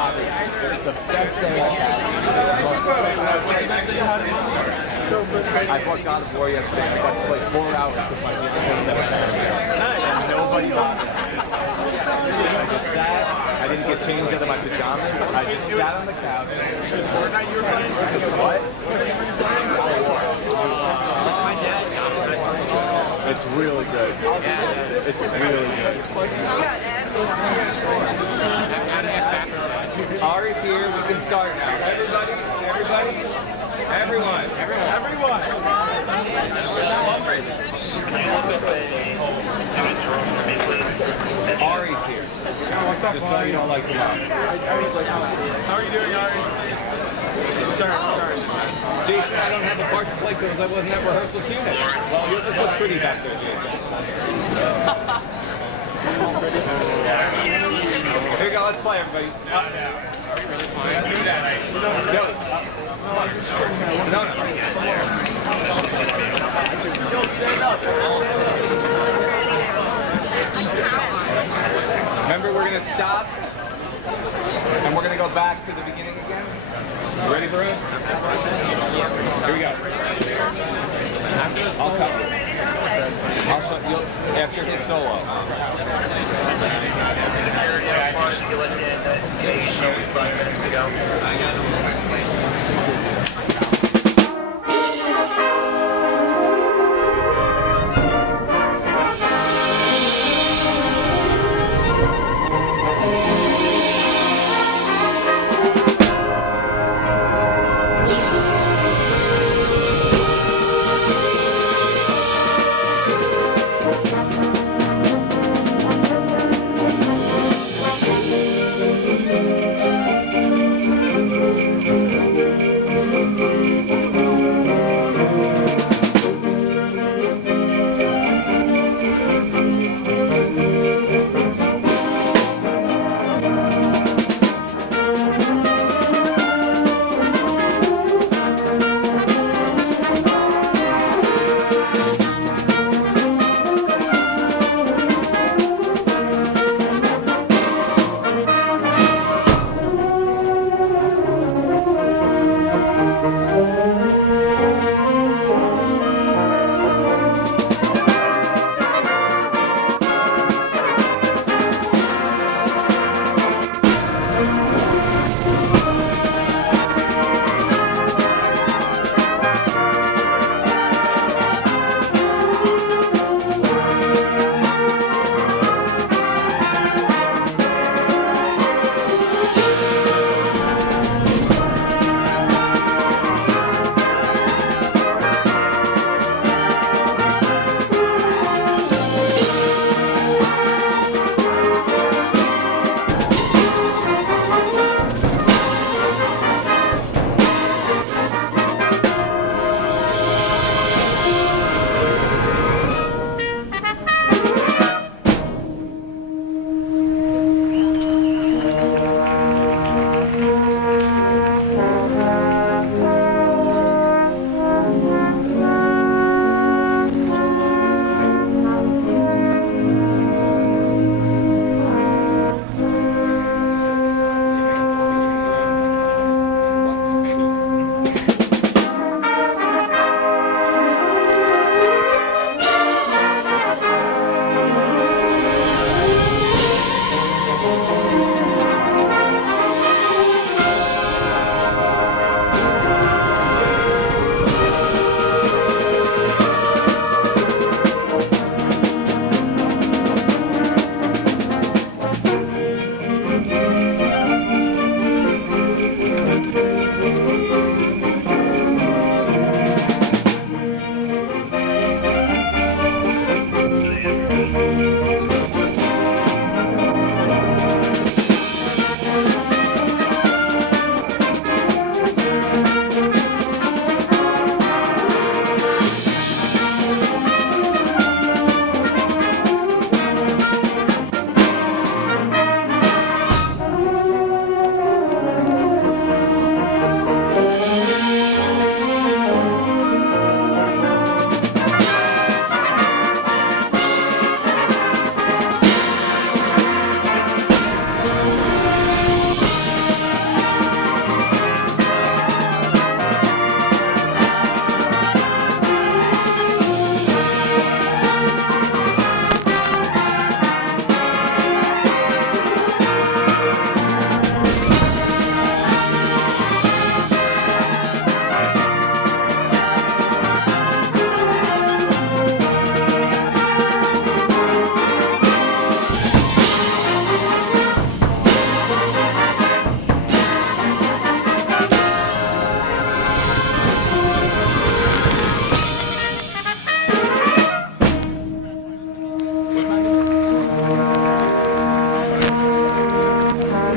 job is the best thing I've had. I bought God of War yesterday and I got to play 4 hours with my fiance was at a parent. And nobody bothered me. I just sat, I didn't get changed out of my pajamas, I just sat on the couch. What? It's really good. It's really good. Ari's here, we can start now. Everybody, everyone. Ari's here. What's up, just so you don't like the mom. How are you doing, Ari? Sorry. Jason, I don't have a part to play because I wasn't at rehearsal tuning. Well, you'll just look pretty back there, Jason. Here we go, let's play, everybody. Are we really playing? Do that. Joey. Remember, we're going to stop, and we're going to go back to the beginning again. You ready for it? Here we go. I'll cover it. I'll show you after his solo.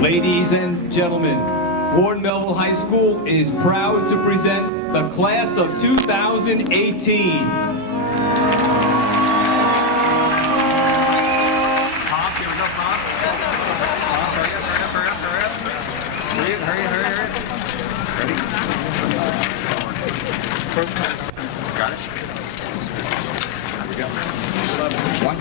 Ladies and gentlemen, Ward Melville High School is proud to present the class of 2018. Pop, here we go, Pop. Pop, hurry up. Hurry up. Ready? Got it? Here we go. One.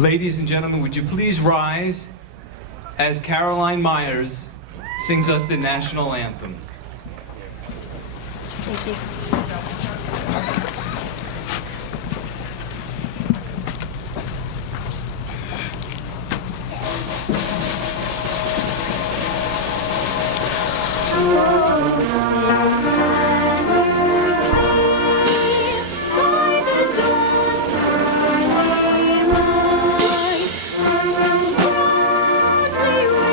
Ladies and gentlemen, would you please rise as Caroline Myers sings us the national anthem. Thank you. Oh, sing when you see by the dawn's early light, and so proudly we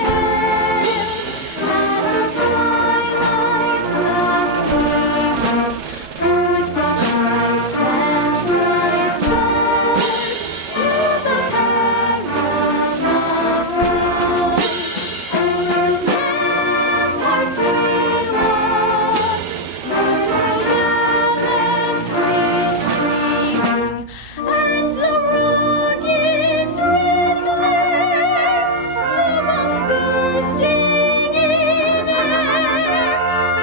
hailed at the twilight's last gleaming, whose broad stripes and bright stars through the perilous fight. We watch, so gallantly streaming, and the rocket's red glare, the bombs bursting in air,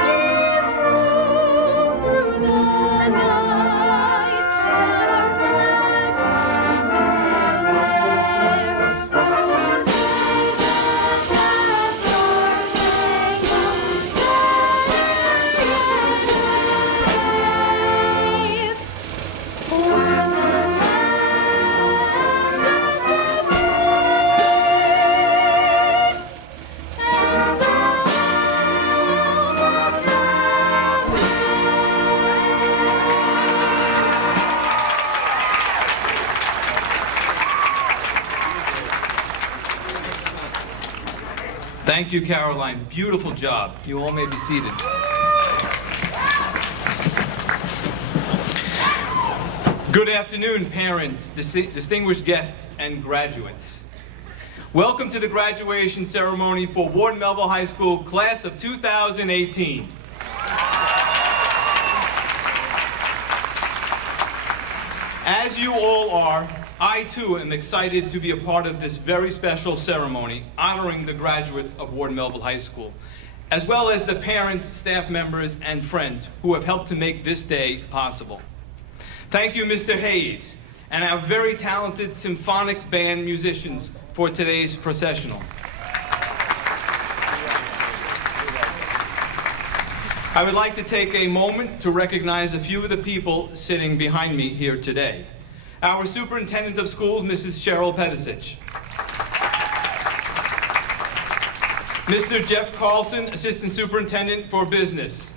give proof through the night that our flag we still bear. Oh, say does that star-spangled Thank you, Caroline. Beautiful job. You all may be seated. Good afternoon, parents, distinguished guests, and graduates. Welcome to the graduation ceremony for Ward Melville High School, class of 2018. As you all are, I too am excited to be a part of this very special ceremony honoring the graduates of Ward Melville High School, as well as the parents, staff members, and friends who have helped to make this day possible. Thank you, Mr. Hayes, and our very talented symphonic band musicians for today's processional. I would like to take a moment to recognize a few of the people sitting behind me here today. Our Superintendent of Schools, Mrs. Cheryl Pedicic. Mr. Jeff Carlson, Assistant Superintendent for Business.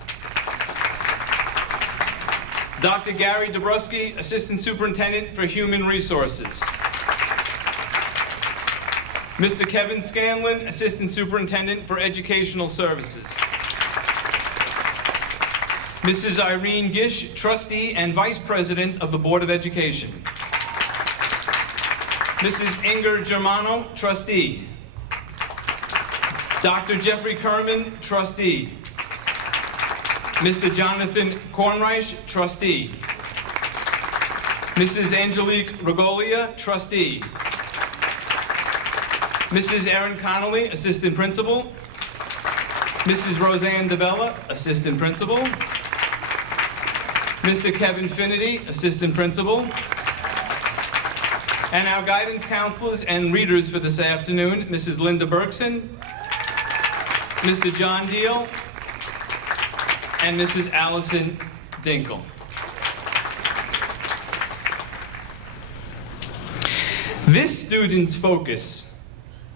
Dr. Gary Dabrowski, Assistant Superintendent for Human Resources. Mr. Kevin Scanlon, Assistant Superintendent for Educational Services. Mrs. Irene Gish, Trustee and Vice President of the Board of Education. Mrs. Inger Germano, Trustee. Dr. Jeffrey Kerman, Trustee. Mr. Jonathan Kornreich, Trustee. Mrs. Angelique Regolia, Trustee. Mrs. Erin Connolly, Assistant Principal. Mrs. Roseanne DeBella, Assistant Principal. Mr. Kevin Finity, Assistant Principal. And our guidance counselors and readers for this afternoon, Mrs. Linda Berkson, Mr. John Deal, and Mrs. Allison Dinkle. This student's focus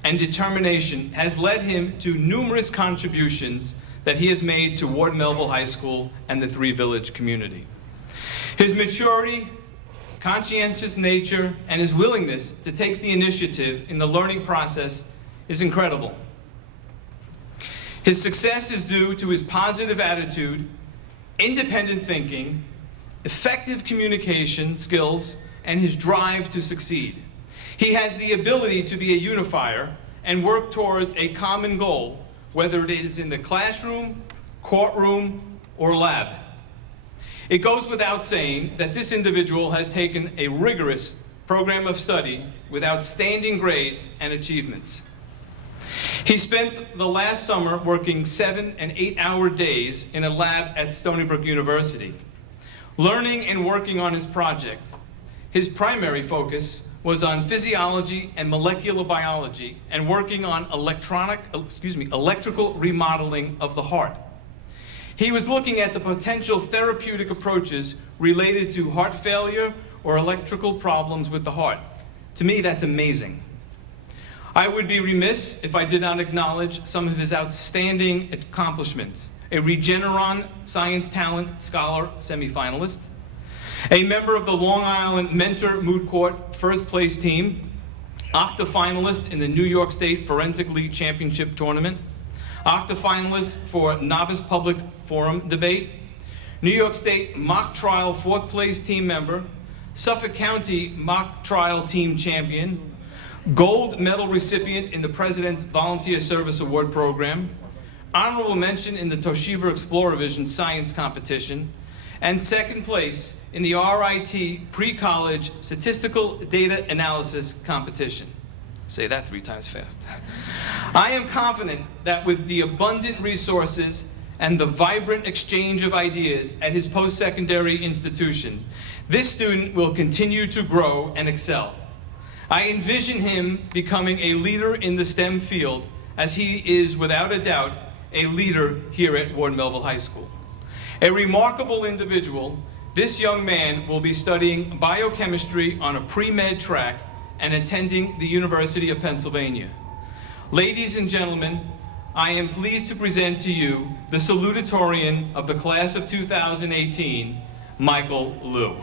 and determination has led him to numerous contributions that he has made to Ward Melville High School and the Three Village community. His maturity, conscientious nature, and his willingness to take the initiative in the learning process is incredible. His success is due to his positive attitude, independent thinking, effective communication skills, and his drive to succeed. He has the ability to be a unifier and work towards a common goal, whether it is in the classroom, courtroom, or lab. It goes without saying that this individual has taken a rigorous program of study with outstanding grades and achievements. He spent the last summer working 7- and 8-hour days in a lab at Stony Brook University, learning and working on his project. His primary focus was on physiology and molecular biology and working on electrical remodeling of the heart. He was looking at the potential therapeutic approaches related to heart failure or electrical problems with the heart. To me, that's amazing. I would be remiss if I did not acknowledge some of his outstanding accomplishments. A Regeneron Science Talent Scholar semifinalist, a member of the Long Island Mentor Moot Court first place team, octa finalist in the New York State Forensic League Championship Tournament, octa finalist for Novice Public Forum Debate, New York State Mock Trial fourth place team member, Suffolk County Mock Trial Team Champion, gold medal recipient in the President's Volunteer Service Award Program, honorable mention in the Toshiba Exploravision Science Competition, and second place in the RIT Pre-College Statistical Data Analysis Competition. Say that 3 times fast. I am confident that with the abundant resources and the vibrant exchange of ideas at his post-secondary institution, this student will continue to grow and excel. I envision him becoming a leader in the STEM field, as he is, without a doubt, a leader here at Ward Melville High School. A remarkable individual, this young man will be studying biochemistry on a pre-med track and attending the University of Pennsylvania. Ladies and gentlemen, I am pleased to present to you the salutatorian of the class of 2018, Michael Liu.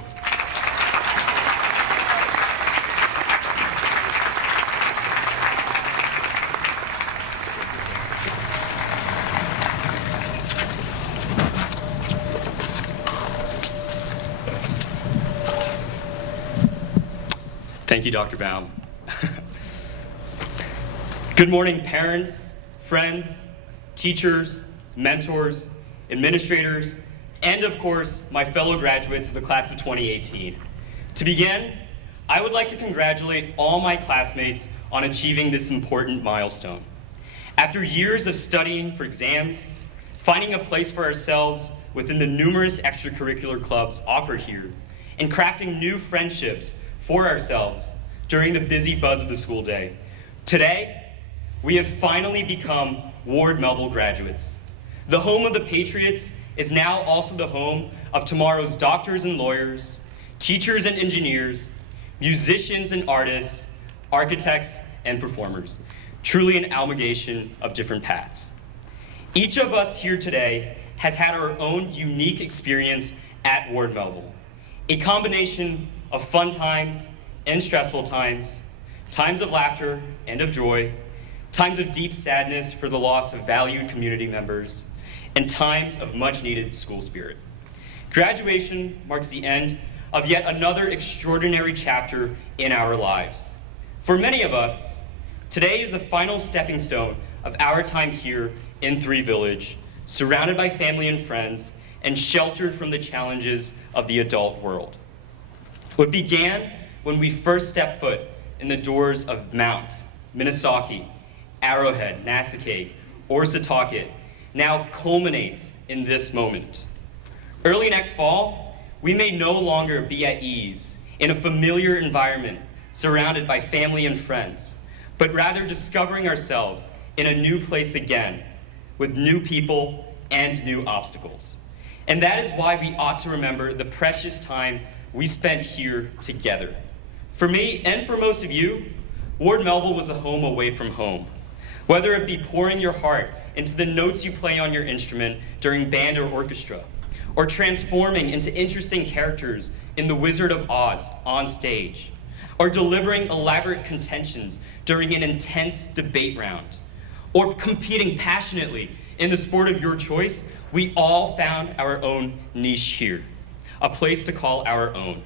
Thank you, Dr. Baum. Good morning, parents, friends, teachers, mentors, administrators, and of course, my fellow graduates of the class of 2018. To begin, I would like to congratulate all my classmates on achieving this important milestone. After years of studying for exams, finding a place for ourselves within the numerous extracurricular clubs offered here, and crafting new friendships for ourselves during the busy buzz of the school day, today, we have finally become Ward Melville graduates. The home of the Patriots is now also the home of tomorrow's doctors and lawyers, teachers and engineers, musicians and artists, architects and performers. Truly an amalgamation of different paths. Each of us here today has had our own unique experience at Ward Melville. A combination of fun times and stressful times, times of laughter and of joy, times of deep sadness for the loss of valued community members, and times of much-needed school spirit. Graduation marks the end of yet another extraordinary chapter in our lives. For many of us, today is the final stepping stone of our time here in Three Village, surrounded by family and friends, and sheltered from the challenges of the adult world. What began when we first stepped foot in the doors of Mount, Minnesota, Arrowhead, Nassaquag, or Setauket now culminates in this moment. Early next fall, we may no longer be at ease in a familiar environment surrounded by family and friends, but rather discovering ourselves in a new place again with new people and new obstacles. And that is why we ought to remember the precious time we spent here together. For me, and for most of you, Ward Melville was a home away from home. Whether it be pouring your heart into the notes you play on your instrument during band or orchestra, or transforming into interesting characters in The Wizard of Oz on stage, or delivering elaborate contentions during an intense debate round, or competing passionately in the sport of your choice, we all found our own niche here, a place to call our own.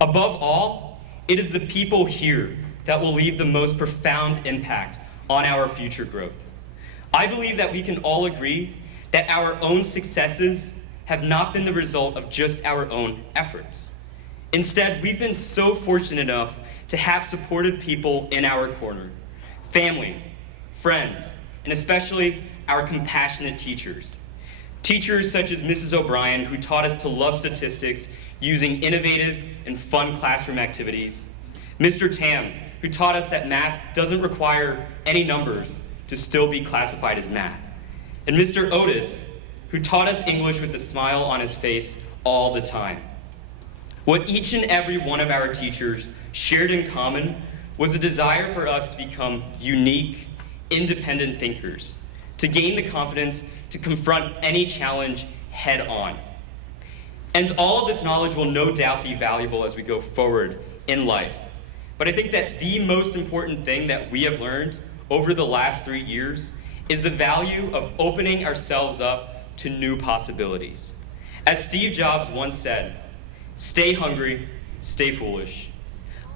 Above all, it is the people here that will leave the most profound impact on our future growth. I believe that we can all agree that our own successes have not been the result of just our own efforts. Instead, we've been so fortunate enough to have supportive people in our corner, family, friends, and especially our compassionate teachers. Teachers such as Mrs. O'Brien, who taught us to love statistics using innovative and fun classroom activities. Mr. Tam, who taught us that math doesn't require any numbers to still be classified as math. And Mr. Otis, who taught us English with a smile on his face all the time. What each and every one of our teachers shared in common was a desire for us to become unique, independent thinkers, to gain the confidence to confront any challenge head on. And all of this knowledge will no doubt be valuable as we go forward in life. But I think that the most important thing that we have learned over the last 3 years is the value of opening ourselves up to new possibilities. As Steve Jobs once said, "Stay hungry, stay foolish."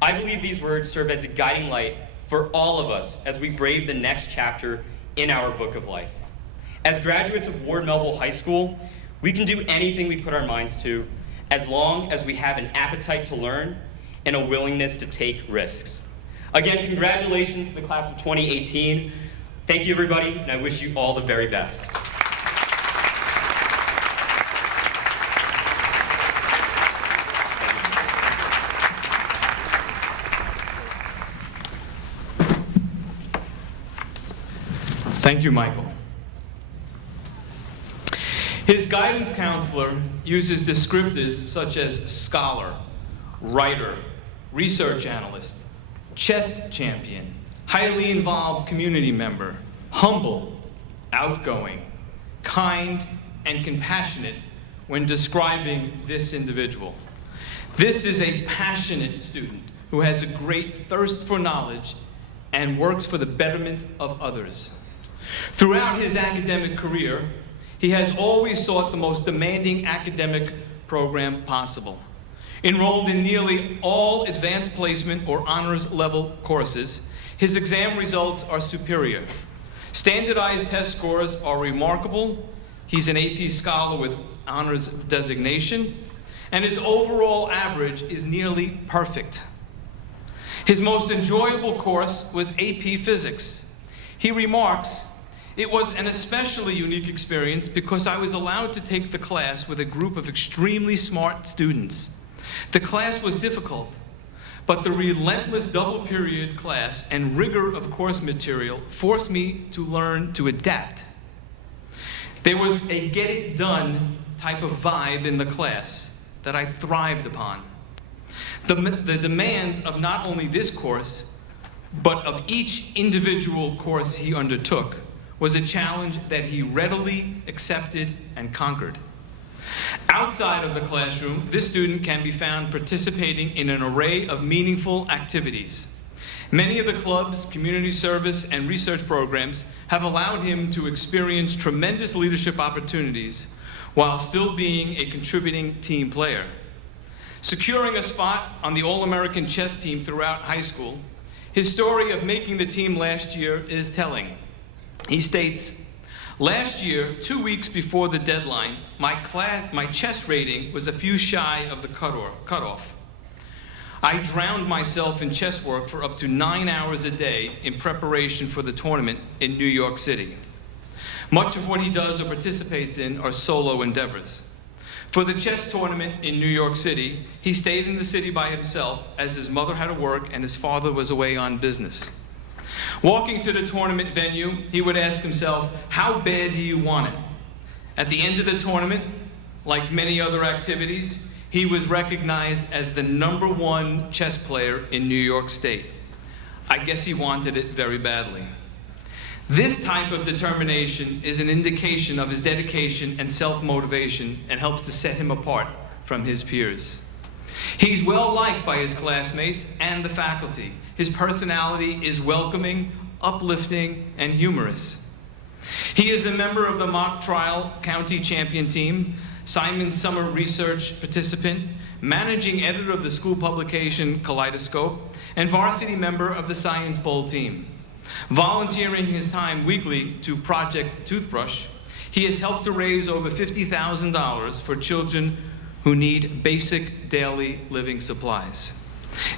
I believe these words serve as a guiding light for all of us as we brave the next chapter in our book of life. As graduates of Ward Melville High School, we can do anything we put our minds to as long as we have an appetite to learn and a willingness to take risks. Again, congratulations to the class of 2018. Thank you, everybody, and I wish you all the very best. Thank you, Michael. His guidance counselor uses descriptors such as scholar, writer, research analyst, chess champion, highly involved community member, humble, outgoing, kind, and compassionate when describing this individual. This is a passionate student who has a great thirst for knowledge and works for the betterment of others. Throughout his academic career, he has always sought the most demanding academic program possible. Enrolled in nearly all advanced placement or honors level courses, his exam results are superior. Standardized test scores are remarkable. He's an AP scholar with honors designation, and his overall average is nearly perfect. His most enjoyable course was AP Physics. He remarks, "It was an especially unique experience because I was allowed to take the class with a group of extremely smart students. The class was difficult, but the relentless double-period class and rigor of course material forced me to learn to adapt. There was a get-it-done type of vibe in the class that I thrived upon. The demands of not only this course, but of each individual course he undertook was a challenge that he readily accepted and conquered." Outside of the classroom, this student can be found participating in an array of meaningful activities. Many of the club's community service and research programs have allowed him to experience tremendous leadership opportunities while still being a contributing team player. Securing a spot on the All-American chess team throughout high school, his story of making the team last year is telling. He states, "Last year, 2 weeks before the deadline, my chess rating was a few shy of the cutoff. I drowned myself in chess work for up to 9 hours a day in preparation for the tournament in New York City. Much of what he does or participates in are solo endeavors. For the chess tournament in New York City, he stayed in the city by himself as his mother had to work and his father was away on business. Walking to the tournament venue, he would ask himself, how bad do you want it? At the end of the tournament, like many other activities, he was recognized as the #1 chess player in New York State. I guess he wanted it very badly." This type of determination is an indication of his dedication and self-motivation and helps to set him apart from his peers. He's well liked by his classmates and the faculty. His personality is welcoming, uplifting, and humorous. He is a member of the mock trial county champion team, Simon Summer research participant, managing editor of the school publication Kaleidoscope, and varsity member of the Science Bowl team. Volunteering his time weekly to Project Toothbrush, he has helped to raise over $50,000 for children who need basic daily living supplies.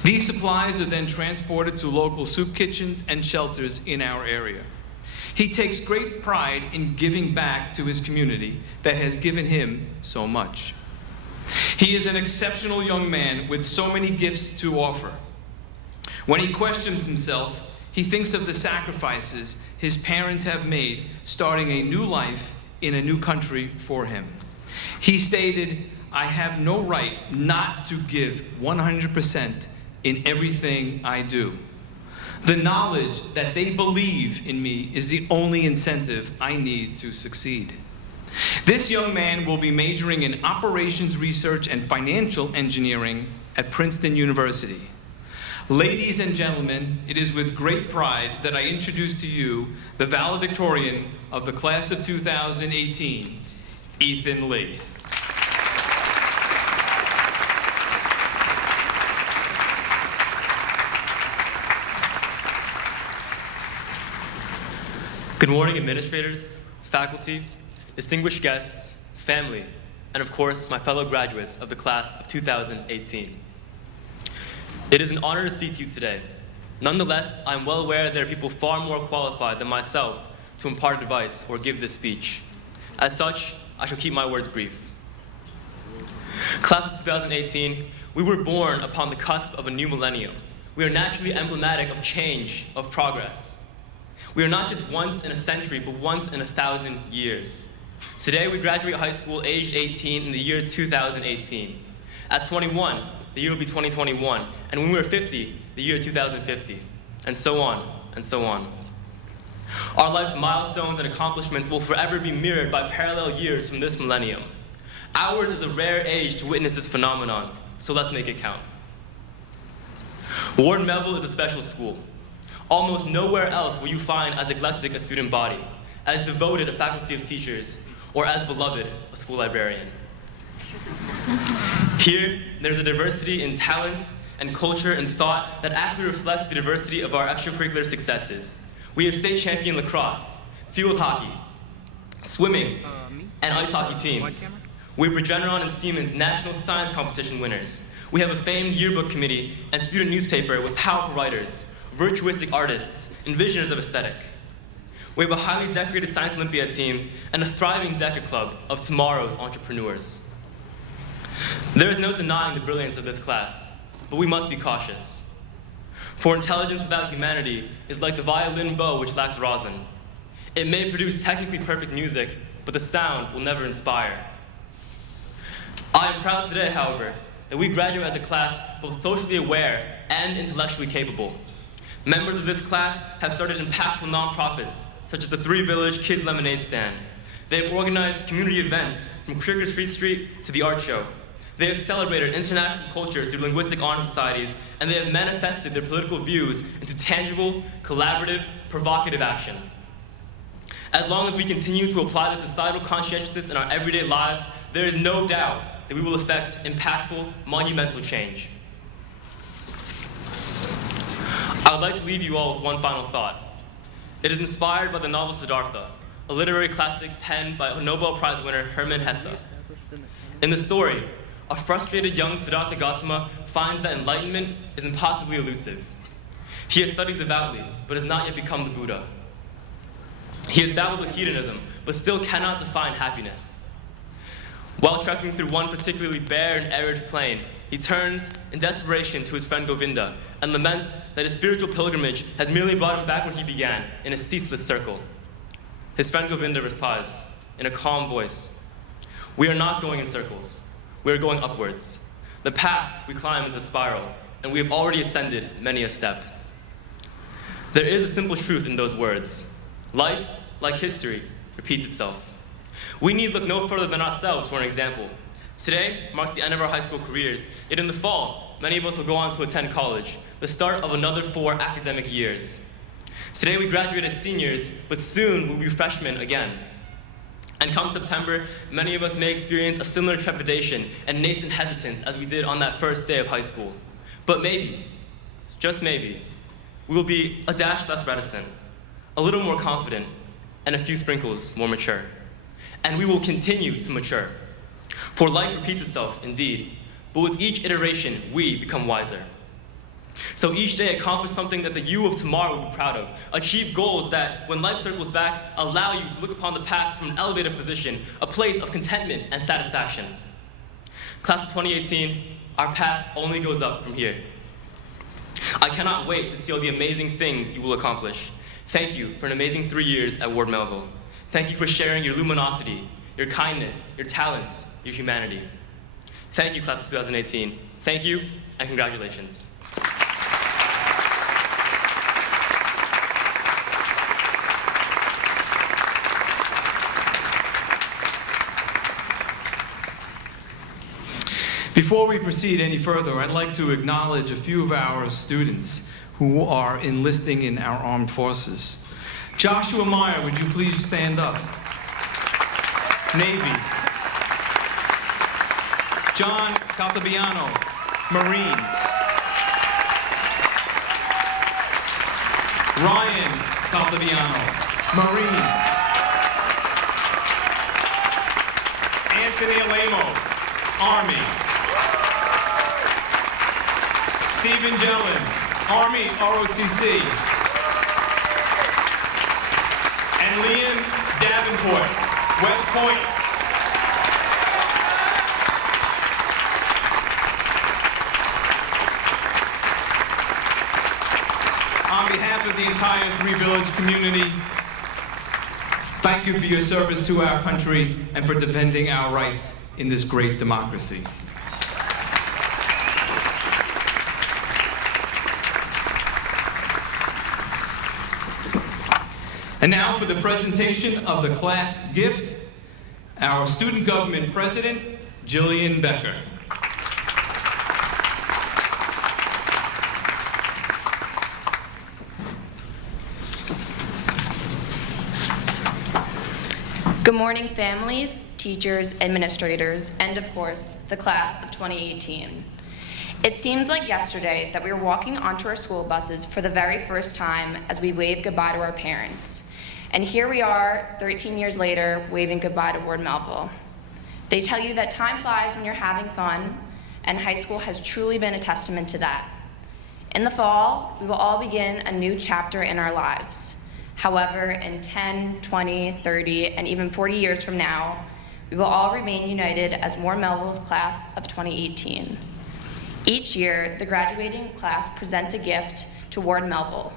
These supplies are then transported to local soup kitchens and shelters in our area. He takes great pride in giving back to his community that has given him so much. He is an exceptional young man with so many gifts to offer. When he questions himself, he thinks of the sacrifices his parents have made starting a new life in a new country for him. He stated, "I have no right not to give 100% in everything I do. The knowledge that they believe in me is the only incentive I need to succeed." This young man will be majoring in operations research and financial engineering at Princeton University. Ladies and gentlemen, it is with great pride that I introduce to you the valedictorian of the class of 2018, Ethan Lee. Good morning, administrators, faculty, distinguished guests, family, and of course, my fellow graduates of the class of 2018. It is an honor to speak to you today. Nonetheless, I am well aware there are people far more qualified than myself to impart advice or give this speech. As such, I shall keep my words brief. Class of 2018, we were born upon the cusp of a new millennium. We are naturally emblematic of change, of progress. We are not just once in a century, but once in 1,000 years. Today, we graduate high school aged 18 in the year 2018. At 21, the year will be 2021, and when we are 50, the year 2050, and so on, and so on. Our life's milestones and accomplishments will forever be mirrored by parallel years from this millennium. Ours is a rare age to witness this phenomenon, so let's make it count. Ward Melville is a special school. Almost nowhere else will you find as eclectic a student body, as devoted a faculty of teachers, or as beloved a school librarian. Here, there's a diversity in talents and culture and thought that accurately reflects the diversity of our extracurricular successes. We have state champion lacrosse, field hockey, swimming, and ice hockey teams. We have Regeneron and Siemens national science competition winners. We have a famed yearbook committee and student newspaper with powerful writers, virtuosic artists, and visioners of aesthetic. We have a highly decorated Science Olympiad team and a thriving DECA club of tomorrow's entrepreneurs. There is no denying the brilliance of this class, but we must be cautious. For intelligence without humanity is like the violin bow which lacks rosin. It may produce technically perfect music, but the sound will never inspire. I am proud today, however, that we graduate as a class both socially aware and intellectually capable. Members of this class have started impactful nonprofits, such as the Three Village Kids Lemonade Stand. They have organized community events from Cricket Street to the Art Show. They have celebrated international cultures through linguistic honor societies, and they have manifested their political views into tangible, collaborative, provocative action. As long as we continue to apply this societal conscientiousness in our everyday lives, there is no doubt that we will effect impactful, monumental change. I would like to leave you all with one final thought. It is inspired by the novel Siddhartha, a literary classic penned by Nobel Prize winner Hermann Hesse. In the story, a frustrated young Siddhartha Gautama finds that enlightenment is impossibly elusive. He has studied devoutly, but has not yet become the Buddha. He has dabbled with hedonism, but still cannot define happiness. While trekking through one particularly bare and arid plain, he turns in desperation to his friend Govinda and laments that his spiritual pilgrimage has merely brought him back where he began, in a ceaseless circle. His friend Govinda replies, in a calm voice, "We are not going in circles. We are going upwards. The path we climb is a spiral, and we have already ascended many a step." There is a simple truth in those words. Life, like history, repeats itself. We need look no further than ourselves for an example. Today marks the end of our high school careers, yet in the fall, many of us will go on to attend college, the start of another 4 academic years. Today we graduate as seniors, but soon we'll be freshmen again. And come September, many of us may experience a similar trepidation and nascent hesitance as we did on that first day of high school. But maybe, just maybe, we will be a dash less reticent, a little more confident, and a few sprinkles more mature. And we will continue to mature. For life repeats itself, indeed, but with each iteration, we become wiser. So each day accomplish something that the you of tomorrow will be proud of. Achieve goals that, when life circles back, allow you to look upon the past from an elevated position, a place of contentment and satisfaction. Class of 2018, our path only goes up from here. I cannot wait to see all the amazing things you will accomplish. Thank you for an amazing 3 years at Ward Melville. Thank you for sharing your luminosity, your kindness, your talents, your humanity. Thank you, class of 2018. Thank you, and congratulations. Before we proceed any further, I'd like to acknowledge a few of our students who are enlisting in our armed forces. Joshua Meyer, would you please stand up? Navy. John Caltabiano, Marines. Ryan Caltabiano, Marines. Anthony Alemo, Army. Stephen Jellin, Army ROTC. And Liam Davenport, West Point. On behalf of the entire Three Village community, thank you for your service to our country and for defending our rights in this great democracy. And now for the presentation of the class gift, our student government president, Jillian Becker. Good morning, families, teachers, administrators, and of course, the class of 2018. It seems like yesterday that we were walking onto our school buses for the very first time as we waved goodbye to our parents. And here we are, 13 years later, waving goodbye to Ward Melville. They tell you that time flies when you're having fun, and high school has truly been a testament to that. In the fall, we will all begin a new chapter in our lives. However, in 10, 20, 30, and even 40 years from now, we will all remain united as Ward Melville's class of 2018. Each year, the graduating class presents a gift to Ward Melville,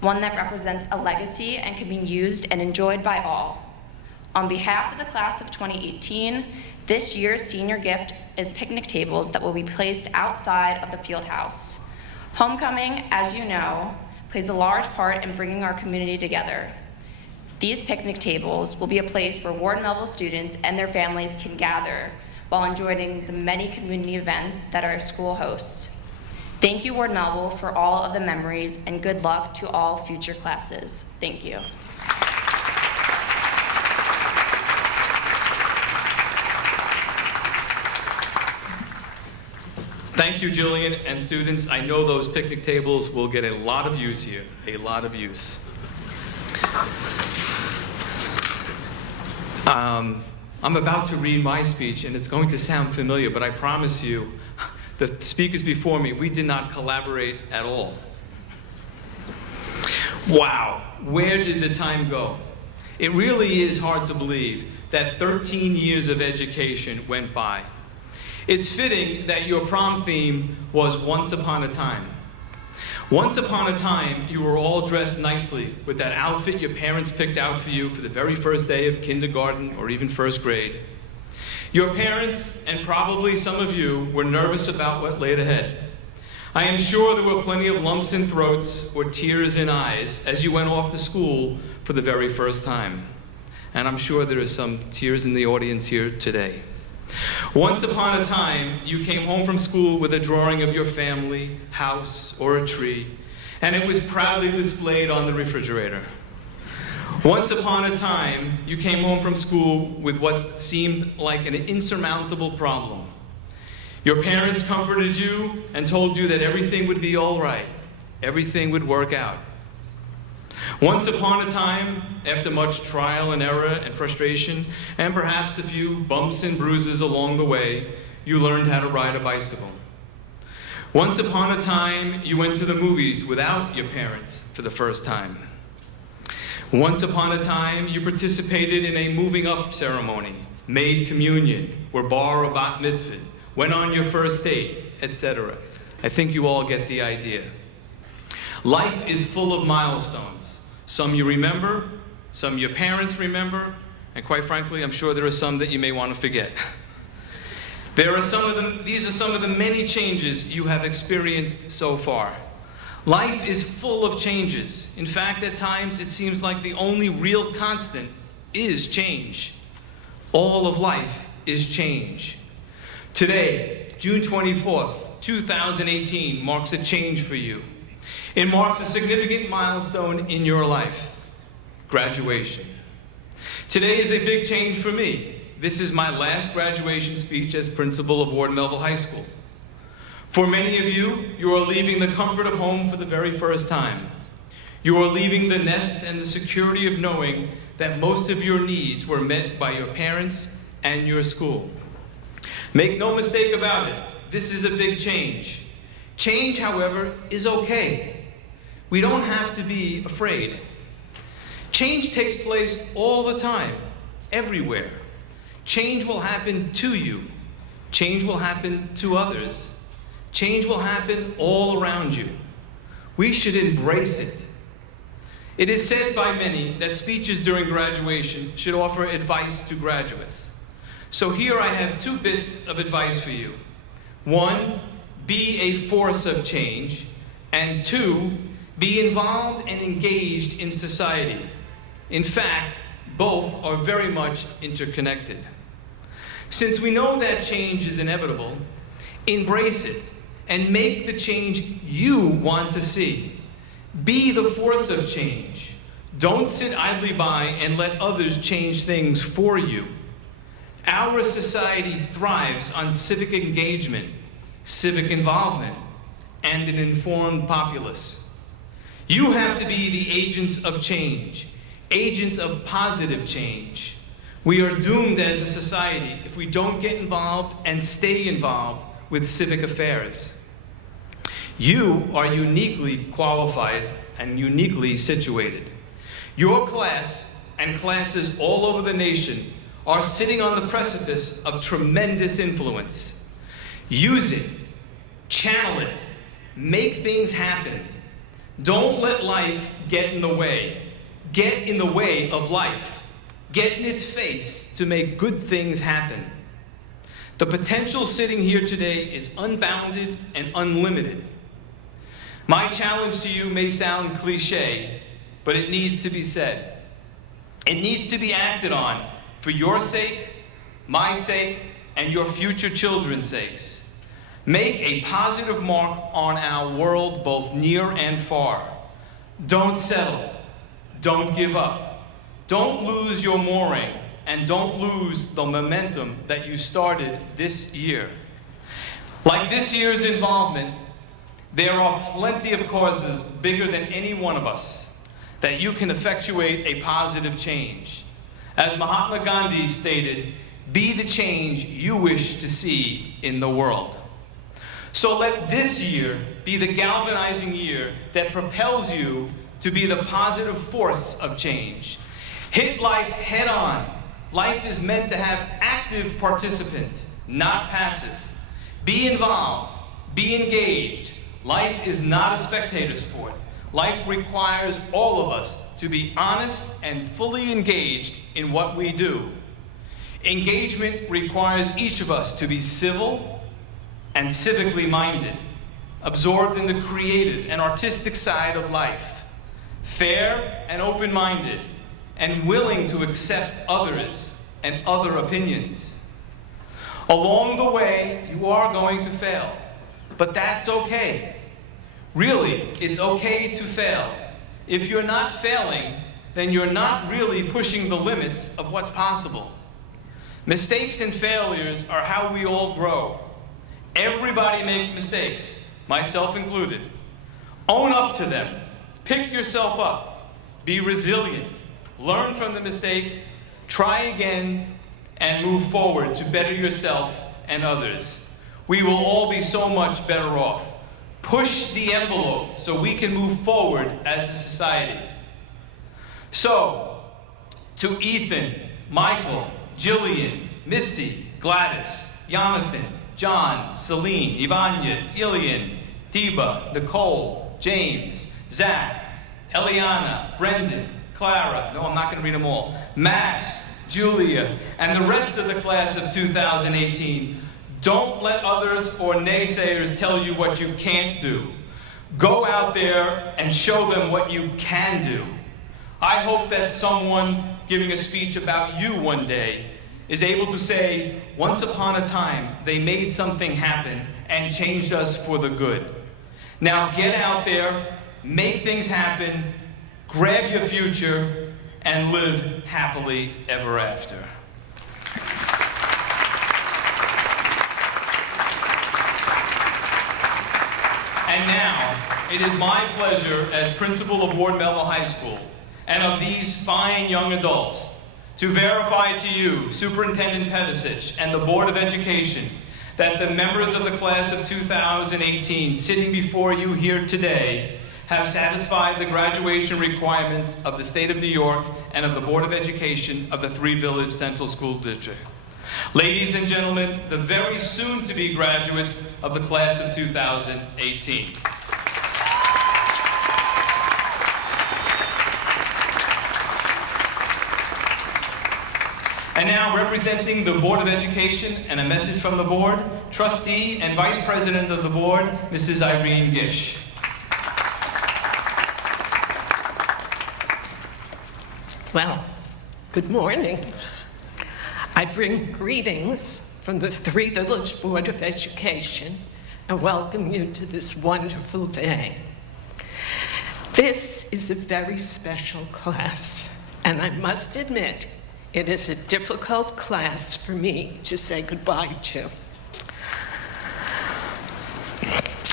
one that represents a legacy and can be used and enjoyed by all. On behalf of the class of 2018, this year's senior gift is picnic tables that will be placed outside of the field house. Homecoming, as you know, plays a large part in bringing our community together. These picnic tables will be a place where Ward Melville students and their families can gather while enjoying the many community events that our school hosts. Thank you, Ward Melville, for all of the memories, and good luck to all future classes. Thank you. Thank you, Jillian, and students. I know those picnic tables will get a lot of use here, a lot of use. I'm about to read my speech, and it's going to sound familiar, but I promise you, the speakers before me, we did not collaborate at all. Wow, where did the time go? It really is hard to believe that 13 years of education went by. It's fitting that your prom theme was Once Upon a Time. Once upon a time, you were all dressed nicely with that outfit your parents picked out for you for the very first day of kindergarten or even first grade. Your parents, and probably some of you, were nervous about what laid ahead. I am sure there were plenty of lumps in throats or tears in eyes as you went off to school for the very first time. And I'm sure there are some tears in the audience here today. Once upon a time, you came home from school with a drawing of your family, house, or a tree, and it was proudly displayed on the refrigerator. Once upon a time, you came home from school with what seemed like an insurmountable problem. Your parents comforted you and told you that everything would be all right, everything would work out. Once upon a time, after much trial and error and frustration, and perhaps a few bumps and bruises along the way, you learned how to ride a bicycle. Once upon a time, you went to the movies without your parents for the first time. Once upon a time, you participated in a moving up ceremony, made communion, were bar or bat mitzvah, went on your first date, etc. I think you all get the idea. Life is full of milestones. Some you remember, some your parents remember, and quite frankly, I'm sure there are some that you may want to forget. These are some of the many changes you have experienced so far. Life is full of changes. In fact, at times it seems like the only real constant is change. All of life is change. Today, June 24th, 2018, marks a change for you. It marks a significant milestone in your life, graduation. Today is a big change for me. This is my last graduation speech as principal of Ward Melville High School. For many of you, you are leaving the comfort of home for the very first time. You are leaving the nest and the security of knowing that most of your needs were met by your parents and your school. Make no mistake about it, this is a big change. Change, however, is okay. We don't have to be afraid. Change takes place all the time, everywhere. Change will happen to you. Change will happen to others. Change will happen all around you. We should embrace it. It is said by many that speeches during graduation should offer advice to graduates. So here I have 2 bits of advice for you. 1, be a force of change, and 2, be involved and engaged in society. In fact, both are very much interconnected. Since we know that change is inevitable, embrace it and make the change you want to see. Be the force of change. Don't sit idly by and let others change things for you. Our society thrives on civic engagement, civic involvement, and an informed populace. You have to be the agents of change, agents of positive change. We are doomed as a society if we don't get involved and stay involved with civic affairs. You are uniquely qualified and uniquely situated. Your class and classes all over the nation are sitting on the precipice of tremendous influence. Use it, channel it, make things happen. Don't let life get in the way. Get in the way of life. Get in its face to make good things happen. The potential sitting here today is unbounded and unlimited. My challenge to you may sound cliche, but it needs to be said. It needs to be acted on for your sake, my sake, and your future children's sakes. Make a positive mark on our world, both near and far. Don't settle. Don't give up. Don't lose your mooring, and don't lose the momentum that you started this year. Like this year's involvement, there are plenty of causes bigger than any one of us that you can effectuate a positive change. As Mahatma Gandhi stated, be the change you wish to see in the world. So let this year be the galvanizing year that propels you to be the positive force of change. Hit life head on. Life is meant to have active participants, not passive. Be involved, be engaged. Life is not a spectator sport. Life requires all of us to be honest and fully engaged in what we do. Engagement requires each of us to be civil and civically minded, absorbed in the creative and artistic side of life, fair and open-minded, and willing to accept others and other opinions. Along the way, you are going to fail, but that's okay. Really, it's okay to fail. If you're not failing, then you're not really pushing the limits of what's possible. Mistakes and failures are how we all grow. Everybody makes mistakes, myself included. Own up to them. Pick yourself up. Be resilient. Learn from the mistake, try again, and move forward to better yourself and others. We will all be so much better off. Push the envelope so we can move forward as a society. So, to Ethan, Michael, Jillian, Mitzi, Gladys, Jonathan, John, Celine, Ivania, Ilian, Tiba, Nicole, James, Zach, Eliana, Brendan, Clara, no, I'm not going to read them all, Max, Julia, and the rest of the class of 2018, don't let others or naysayers tell you what you can't do. Go out there and show them what you can do. I hope that someone giving a speech about you one day is able to say, once upon a time, they made something happen and changed us for the good. Now get out there, make things happen, grab your future, and live happily ever after. And now, it is my pleasure as principal of Ward Melville High School and of these fine young adults to verify to you, Superintendent Pedicic and the Board of Education, that the members of the class of 2018 sitting before you here today have satisfied the graduation requirements of the state of New York and of the Board of Education of the Three Village Central School District. Ladies and gentlemen, the very soon-to-be graduates of the class of 2018. And now, representing the Board of Education and a message from the board, Trustee and Vice President of the Board, Mrs. Irene Gish. Well, good morning. I bring greetings from the Three Village Board of Education and welcome you to this wonderful day. This is a very special class, and I must admit, it is a difficult class for me to say goodbye to.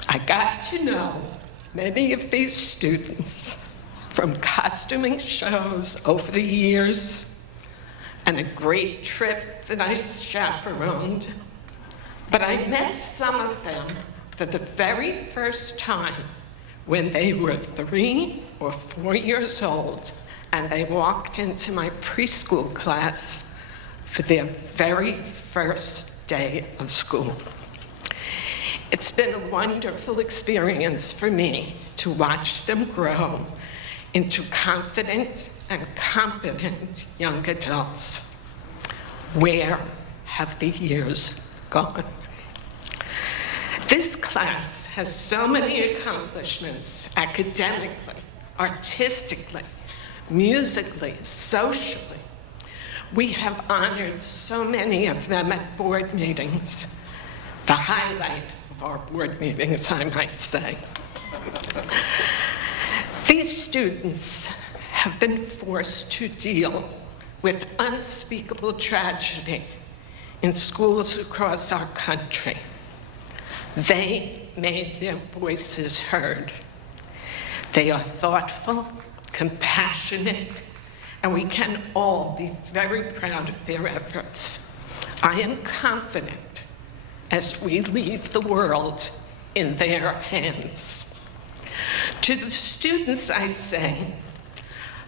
I got to know many of these students from costuming shows over the years and a great trip that I chaperoned. But I met some of them for the very first time when they were 3 or 4 years old and they walked into my preschool class for their very first day of school. It's been a wonderful experience for me to watch them grow into confident and competent young adults. Where have the years gone? This class has so many accomplishments academically, artistically, musically, socially. We have honored so many of them at board meetings. The highlight of our board meetings, I might say. These students have been forced to deal with unspeakable tragedy in schools across our country. They made their voices heard. They are thoughtful, compassionate, and we can all be very proud of their efforts. I am confident as we leave the world in their hands. To the students, I say,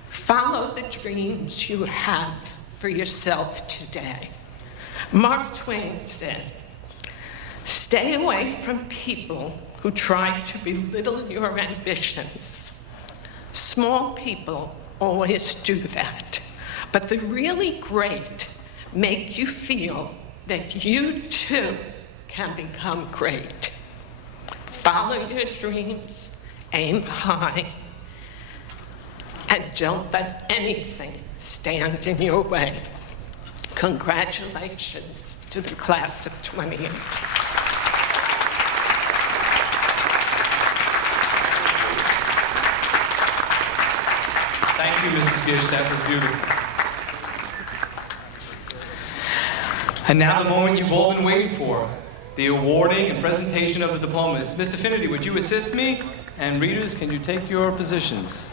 follow the dreams you have for yourself today. Mark Twain said, stay away from people who try to belittle your ambitions. Small people always do that, but the really great make you feel that you too can become great. Follow your dreams, aim high, and don't let anything stand in your way. Congratulations to the class of 2018. Thank you, Mrs. Gish, that was beautiful. And now the moment you've all been waiting for, the awarding and presentation of the diplomas. Mr. Finnerty, would you assist me? And readers, can you take your positions?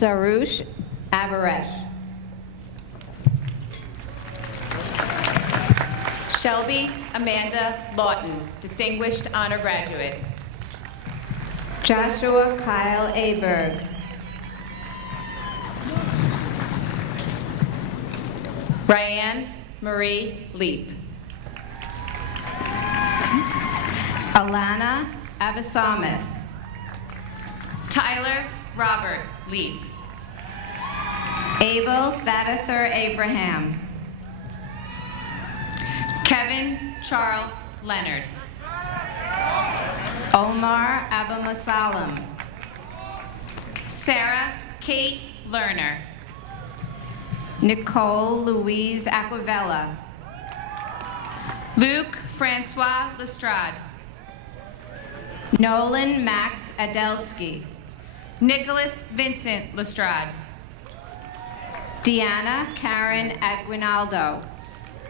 Sarush Avaresh. Shelby Amanda Lawton, Distinguished Honor Graduate. Joshua Kyle Aberg. Ryan Marie Leap. Alana Avasamis. Tyler Robert Leap. Abel Thadathur Abraham. Kevin Charles Leonard. Omar Abamasalam. Sarah Kate Lerner. Nicole Louise Aquavella. Luke Francois Lestrade. Nolan Max Adelsky. Nicholas Vincent Lestrade. Deanna Karen Aguinaldo.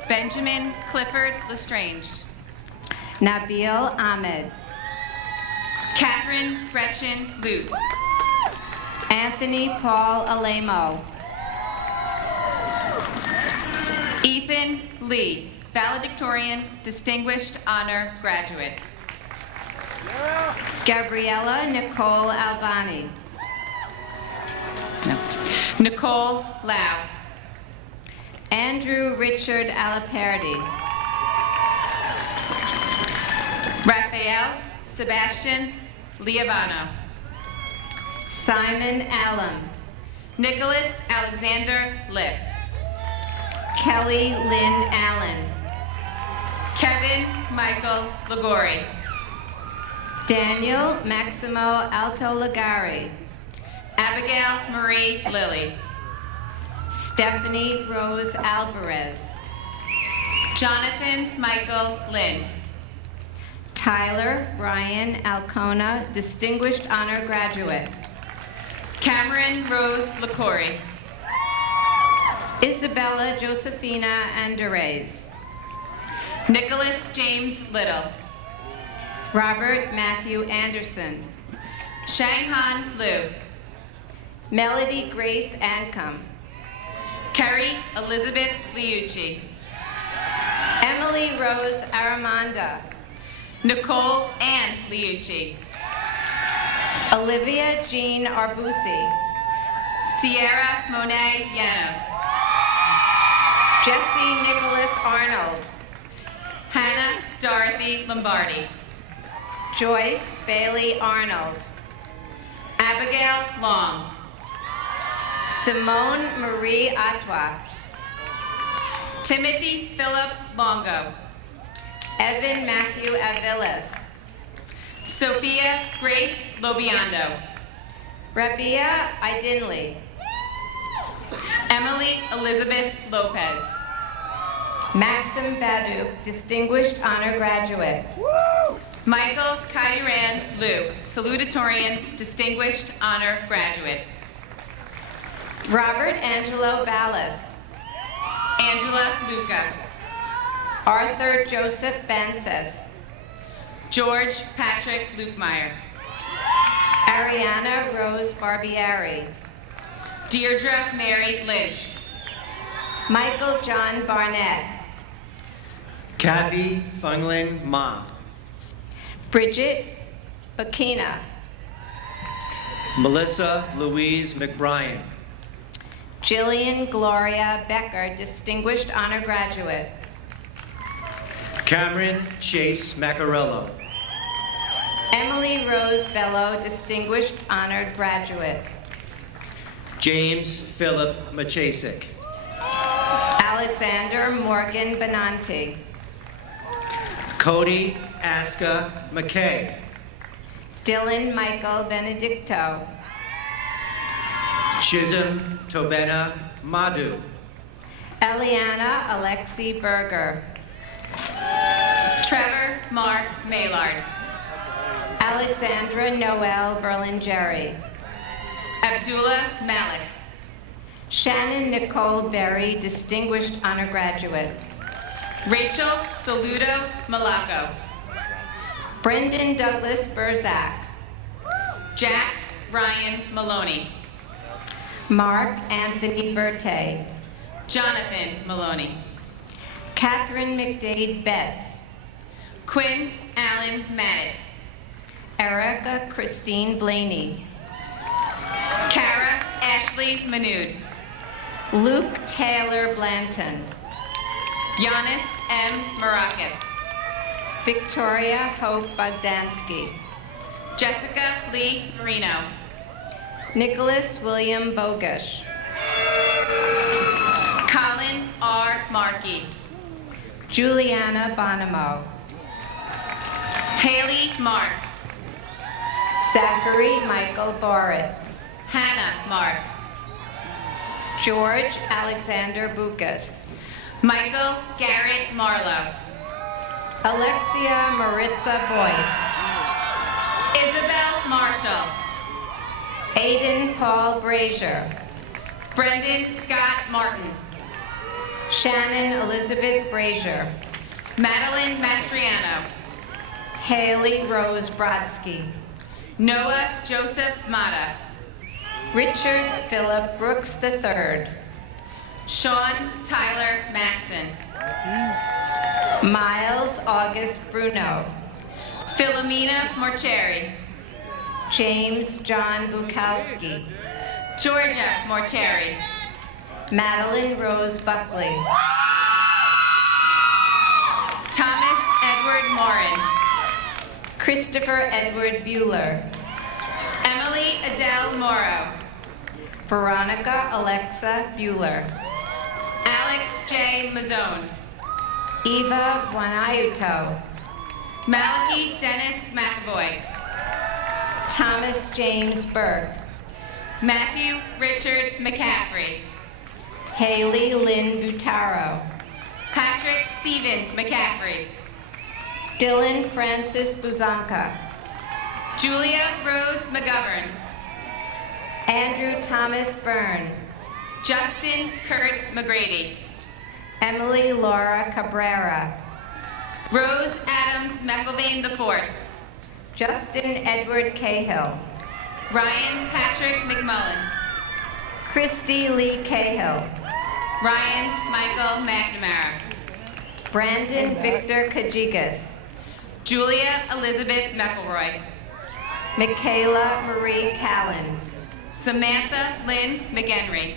Benjamin Clifford Lestrange. Nabil Ahmed. Catherine Gretchen Luke. Anthony Paul Alemo. Ethan Lee, Valedictorian, Distinguished Honor Graduate. Gabriella Nicole Albani. Nicole Lau. Andrew Richard Alaperdi. Raphael Sebastian Liavano. Simon Allen. Nicholas Alexander Liff. Kelly Lynn Allen. Kevin Michael Ligori. Daniel Maximo Alto Lagari. Abigail Marie Lilly. Stephanie Rose Alvarez. Jonathan Michael Lynn. Tyler Brian Alcona, Distinguished Honor Graduate. Cameron Rose LaCory. Isabella Josephina Anderez. Nicholas James Little. Robert Matthew Anderson. Shanghan Liu. Melody Grace Ancom. Kerry Elizabeth Liucci. Emily Rose Aramanda. Nicole Ann Liucci. Olivia Jean Arbusi. Sierra Monet Llanos. Jesse Nicholas Arnold. Hannah Dorothy Lombardi. Joyce Bailey Arnold. Abigail Long. Simone Marie Atwa. Timothy Philip Longo. Evan Matthew Aviles. Sophia Grace Lobiando. Rabia Idinley. Emily Elizabeth Lopez. Maxim Baduk, Distinguished Honor Graduate. Michael Kairan Liu, Salutatorian, Distinguished Honor Graduate. Robert Angelo Ballas. Angela Luca. Arthur Joseph Banses. George Patrick Lukemeyer. Ariana Rose Barbieri. Deirdre Mary Lynch. Michael John Barnett. Kathy Fungling Ma. Bridget Bakina. Melissa Louise McBrien. Jillian Gloria Becker, Distinguished Honor Graduate. Cameron Chase Macarello. Emily Rose Bello, Distinguished Honored Graduate. James Philip Machasik. Alexander Morgan Benanti. Cody Aska McKay. Dylan Michael Benedicto. Chisholm Tobena Madhu. Eliana Alexi Berger. Trevor Mark Maylard. Alexandra Noel Berlingeri. Abdullah Malik. Shannon Nicole Berry, Distinguished Honor Graduate. Rachel Saludo Malaco. Brendan Douglas Burzak. Jack Ryan Maloney. Mark Anthony Bertay. Jonathan Maloney. Catherine McDade Betts. Quinn Allen Maddox. Erica Christine Blaney. Kara Ashley Manood. Luke Taylor Blanton. Giannis M. Maracas. Victoria Hope Bogdansky. Jessica Lee Marino. Nicholas William Bogush. Colin R. Markey. Juliana Bonamo. Haley Marks. Zachary Michael Boritz. Hannah Marks. George Alexander Bukas. Michael Garrett Marlowe. Alexia Maritza Boyce. Isabel Marshall. Aiden Paul Brazier. Brendan Scott Martin. Shannon Elizabeth Brazier. Madeline Mastriano. Haley Rose Brodsky. Noah Joseph Mata. Richard Philip Brooks III. Sean Tyler Matson. Miles August Bruno. Philomena Morcheri. James John Bukowski. Georgia Morcheri. Madeline Rose Buckley. Thomas Edward Morin. Christopher Edward Bueller. Emily Adele Morrow. Veronica Alexa Bueller. Alex J. Mazzone. Eva Wanayuto. Malachi Dennis McAvoy. Thomas James Burke. Matthew Richard McCaffrey. Haley Lynn Butaro. Patrick Stephen McCaffrey. Dylan Francis Buzanka. Julia Rose McGovern. Andrew Thomas Byrne. Justin Kurt McGrady. Emily Laura Cabrera. Rose Adams McElvain IV. Justin Edward Cahill. Ryan Patrick McMullen. Christy Lee Cahill. Ryan Michael McNamara. Brandon Victor Kajigas. Julia Elizabeth McElroy. Michaela Marie Callan. Samantha Lynn McHenry.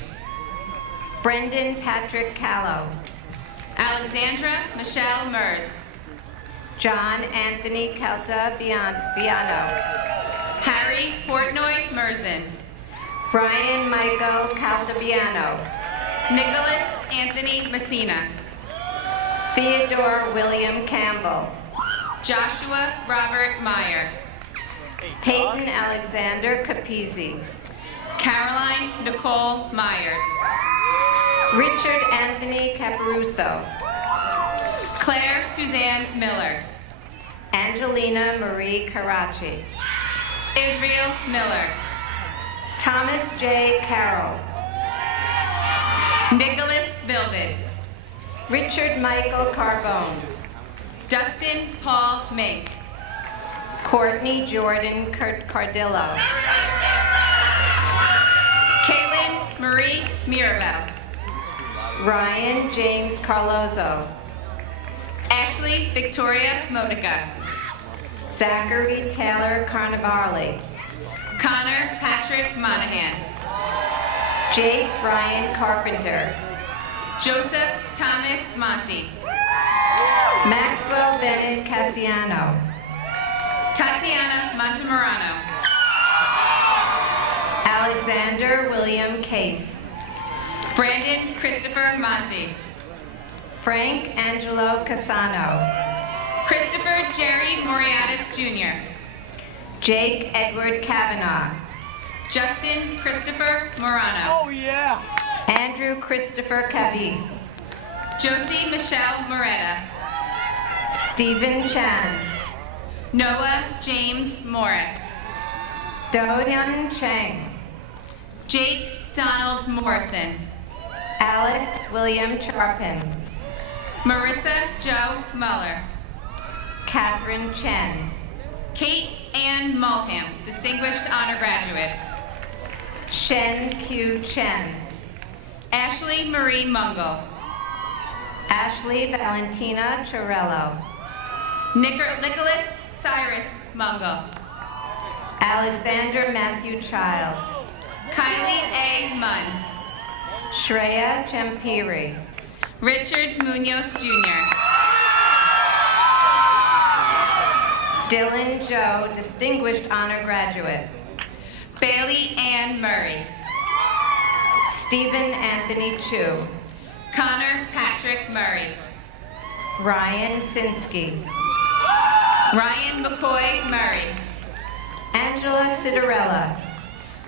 Brendan Patrick Callow. Alexandra Michelle Mers. John Anthony Calta Biano. Harry Portnoy Merzen. Brian Michael Caltabiano. Nicholas Anthony Messina. Theodore William Campbell. Joshua Robert Meyer. Peyton Alexander Capizzi. Caroline Nicole Myers. Richard Anthony Caparuso. Claire Suzanne Miller. Angelina Marie Karachi. Israel Miller. Thomas J. Carroll. Nicholas Bilbid. Richard Michael Carbone. Dustin Paul Mink. Courtney Jordan Cardillo. Caitlin Marie Mirabel. Ryan James Carlozo. Ashley Victoria Modica. Zachary Taylor Carnavale. Connor Patrick Monahan. Jake Ryan Carpenter. Joseph Thomas Monty. Maxwell Bennett Cassiano. Tatiana Montemurano. Alexander William Case. Brandon Christopher Monty. Frank Angelo Casano. Christopher Jerry Moriatis Jr. Jake Edward Kavanaugh. Justin Christopher Morano. Oh, yeah. Andrew Christopher Cavis. Josie Michelle Moretta. Stephen Chan. Noah James Morris. Do-Hyun Chang. Jake Donald Morrison. Alex William Charpin. Marissa Joe Muller. Catherine Chen. Kate Ann Mulham, Distinguished Honor Graduate. Shen Q. Chen. Ashley Marie Mungo. Ashley Valentina Chirello. Nicholas Cyrus Mungo. Alexander Matthew Childs. Kylie A. Munn. Shreya Champiri. Richard Munoz Jr. Dylan Joe, Distinguished Honor Graduate. Bailey Ann Murray. Stephen Anthony Chu. Connor Patrick Murray. Ryan Sinsky. Ryan McCoy Murray. Angela Citarella.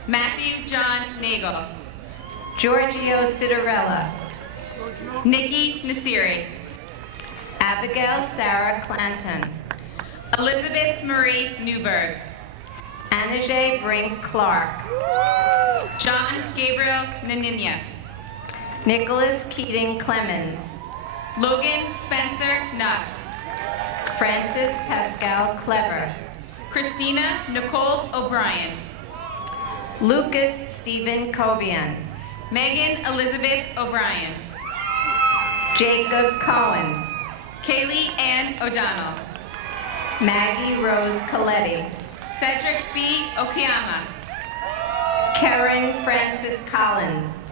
Matthew John Nagel. Giorgio Citarella. Nikki Nasiri. Abigail Sarah Clanton. Elizabeth Marie Newberg. Anajay Brink Clark. John Gabriel Naninya. Nicholas Keating Clemens. Logan Spencer Nuss. Francis Pascal Clever. Christina Nicole O'Brien. Lucas Stephen Cobian. Megan Elizabeth O'Brien. Jacob Cohen. Kaylee Ann O'Donnell. Maggie Rose Coletti. Cedric B. Okiyama. Karen Francis Collins.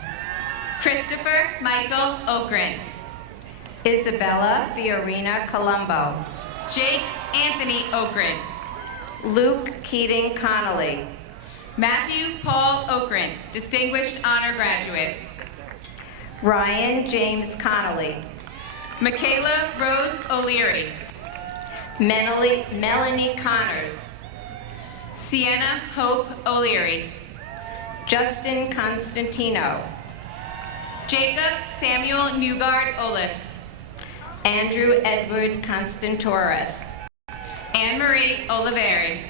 Christopher Michael Okren. Isabella Fiorina Colombo. Jake Anthony Okren. Luke Keating Connolly. Matthew Paul Okren, Distinguished Honor Graduate. Ryan James Connolly. Michaela Rose O'Leary. Melanie Connors. Sienna Hope O'Leary. Justin Constantino. Jacob Samuel Newgard Olif. Andrew Edward Constantores. Anne-Marie Oliveri.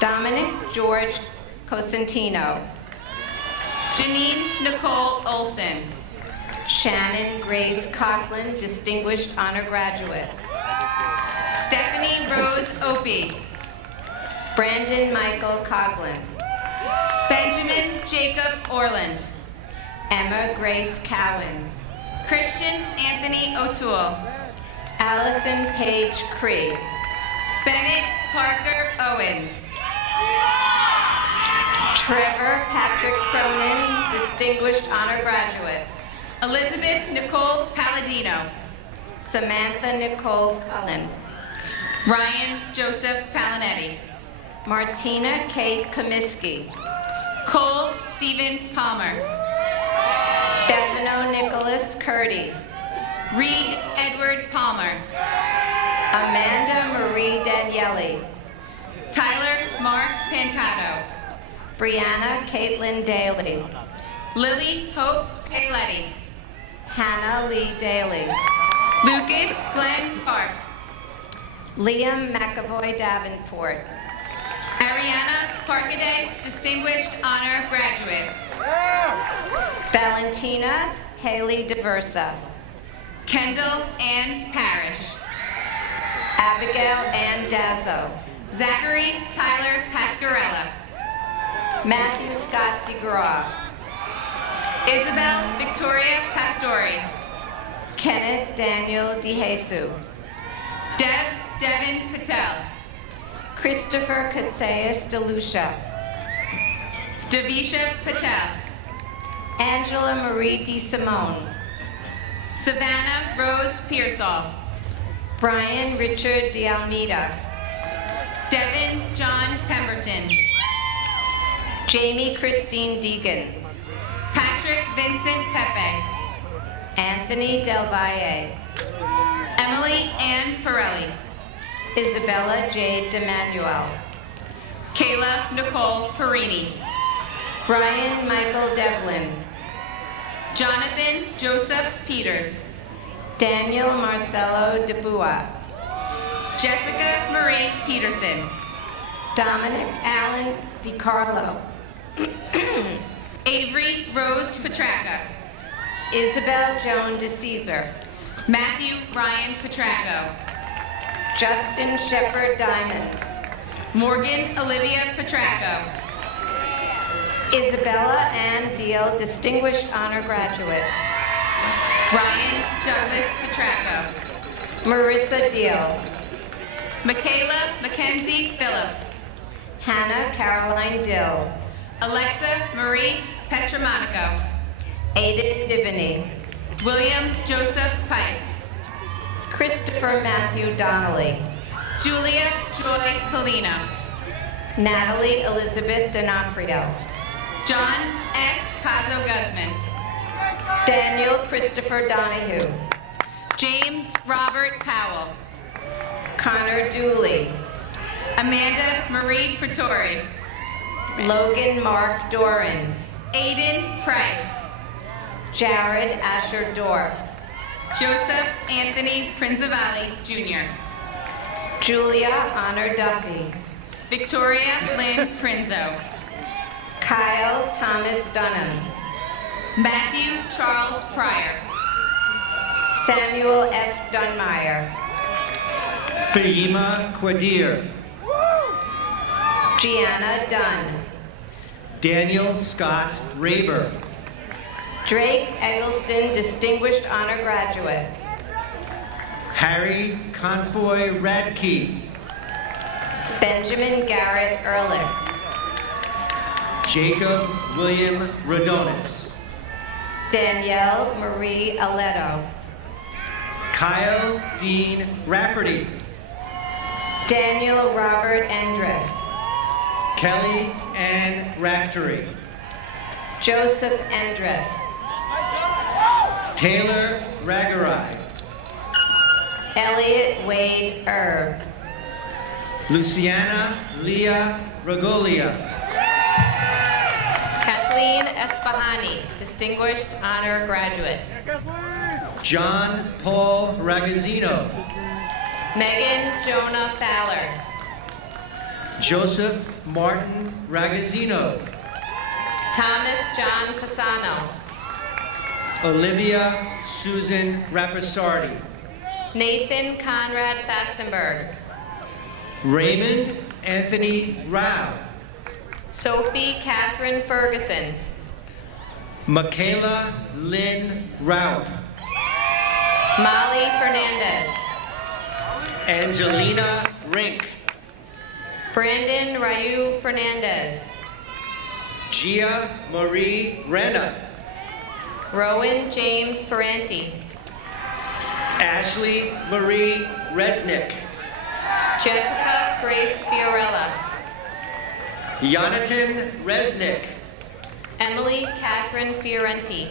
Dominic George Cosentino. Janine Nicole Olson. Shannon Grace Coughlin, Distinguished Honor Graduate. Stephanie Rose Opie. Brandon Michael Coughlin. Benjamin Jacob Orland. Emma Grace Cowan. Christian Anthony O'Toole. Allison Page Cree. Bennett Parker Owens. Trevor Patrick Cronin, Distinguished Honor Graduate. Elizabeth Nicole Palladino. Samantha Nicole Cullen. Ryan Joseph Palinetti. Martina Kate Comiskey. Cole Stephen Palmer. Stefano Nicholas Curdy. Reed Edward Palmer. Amanda Marie Daniele. Tyler Mark Pancato. Brianna Caitlin Daly. Lily Hope Pagletti. Hannah Lee Daly. Lucas Glenn Barps. Liam McAvoy Davenport. Ariana Parkaday, Distinguished Honor Graduate. Valentina Haley DeVersa. Kendall Ann Parrish. Abigail Ann Dazzo. Zachary Tyler Pascarella. Matthew Scott DeGraw. Isabel Victoria Pastori. Kenneth Daniel DeJesu. Devin Patel. Christopher Katseas DeLucia. Devisha Patel. Angela Marie DeSimone. Savannah Rose Pearsall. Brian Richard DeAlmeida. Devin John Pemberton. Jamie Christine Deegan. Patrick Vincent Pepe. Anthony Del Valle. Emily Ann Pirelli. Isabella Jade DeManuel. Kayla Nicole Perini. Brian Michael Devlin. Jonathan Joseph Peters. Daniel Marcelo DeBua. Jessica Marie Peterson. Dominic Allen DiCarlo. Avery Rose Petracca. Isabel Joan DeCesar. Matthew Ryan Petracco. Justin Shepard Diamond. Morgan Olivia Petracco. Isabella Ann Deal, Distinguished Honor Graduate. Ryan Douglas Petracco. Marissa Deal. Michaela Mackenzie Phillips. Hannah Caroline Dill. Alexa Marie Petramonaco. Aiden Divany. William Joseph Pike. Christopher Matthew Donnelly. Julia Joy Polino. Natalie Elizabeth D'Onofrio. John S. Pazzo Guzman. Daniel Christopher Donahue. James Robert Powell. Connor Dooley. Amanda Marie Pretori. Logan Mark Doran. Aiden Price. Jared Asher Dorff. Joseph Anthony Prinzavali, Jr. Julia Honor Duffy. Victoria Lynn Prinzo. Kyle Thomas Dunham. Matthew Charles Pryor. Samuel F. Dunmeyer. Fahima Quadir. Gianna Dunn. Daniel Scott Raber. Drake Eggleston, Distinguished Honor Graduate. Harry Confoy Radke. Benjamin Garrett Ehrlich. Jacob William Rodonis. Danielle Marie Aledo. Kyle Dean Rafferty. Daniel Robert Endress. Kelly Ann Raftery. Joseph Endress. Taylor Ragarai. Elliot Wade Erb. Luciana Leah Regolia. Kathleen Esfahani, Distinguished Honor Graduate. John Paul Ragazzino. Megan Jonah Fowler. Joseph Martin Ragazzino. Thomas John Fasano. Olivia Susan Rapasardi. Nathan Conrad Fastenberg. Raymond Anthony Rao. Sophie Catherine Ferguson. Michaela Lynn Raup. Molly Fernandez. Angelina Rink. Brandon Ryu Fernandez. Gia Marie Rena. Rowan James Ferranti. Ashley Marie Resnick. Jessica Grace Fiorella. Jonathan Resnick. Emily Catherine Fiorenti.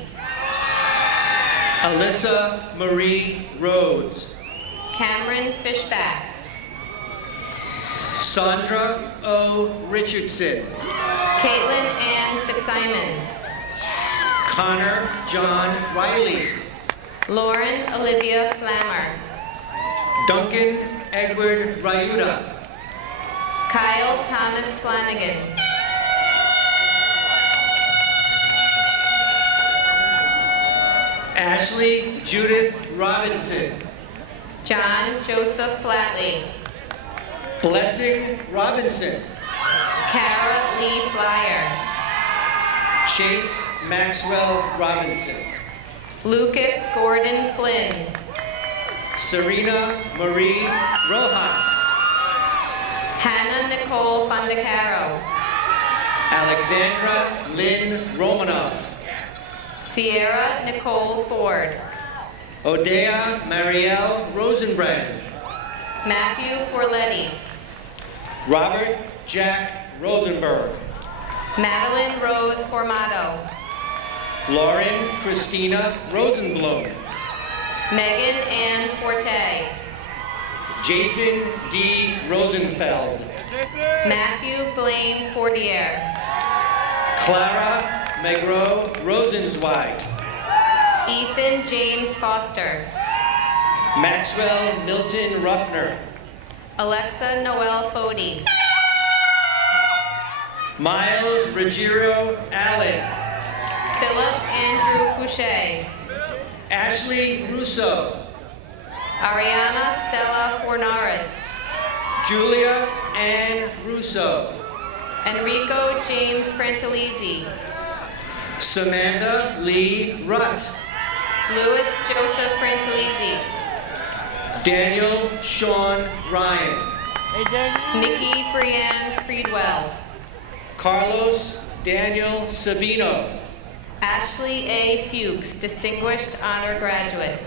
Alyssa Marie Rhodes. Cameron Fishback. Sandra O. Richardson. Caitlin Ann Fitzsimons. Connor John Riley. Lauren Olivia Flammer. Duncan Edward Ryuda. Kyle Thomas Flanagan. Ashley Judith Robinson. John Joseph Flatley. Blessing Robinson. Kara Lee Flyer. Chase Maxwell Robinson. Lucas Gordon Flynn. Serena Marie Rojas. Hannah Nicole Fondacaro. Alexandra Lynn Romanoff. Sierra Nicole Ford. Odea Marielle Rosenbrand. Matthew Forletti. Robert Jack Rosenberg. Madeline Rose Formato. Lauren Christina Rosenblum. Megan Ann Forte. Jason D. Rosenfeld. Matthew Blaine Fortier. Clara Megro Rosenzweig. Ethan James Foster. Maxwell Milton Ruffner. Alexa Noel Fody. Miles Ruggiero Allen. Philip Andrew Fouché. Ashley Russo. Ariana Stella Fornaris. Julia Ann Russo. Enrico James Frantolisi. Samantha Lee Rutt. Louis Joseph Frantolisi. Daniel Sean Ryan. Nikki Brianne Friedweld. Carlos Daniel Sabino. Ashley A. Fuchs, Distinguished Honor Graduate.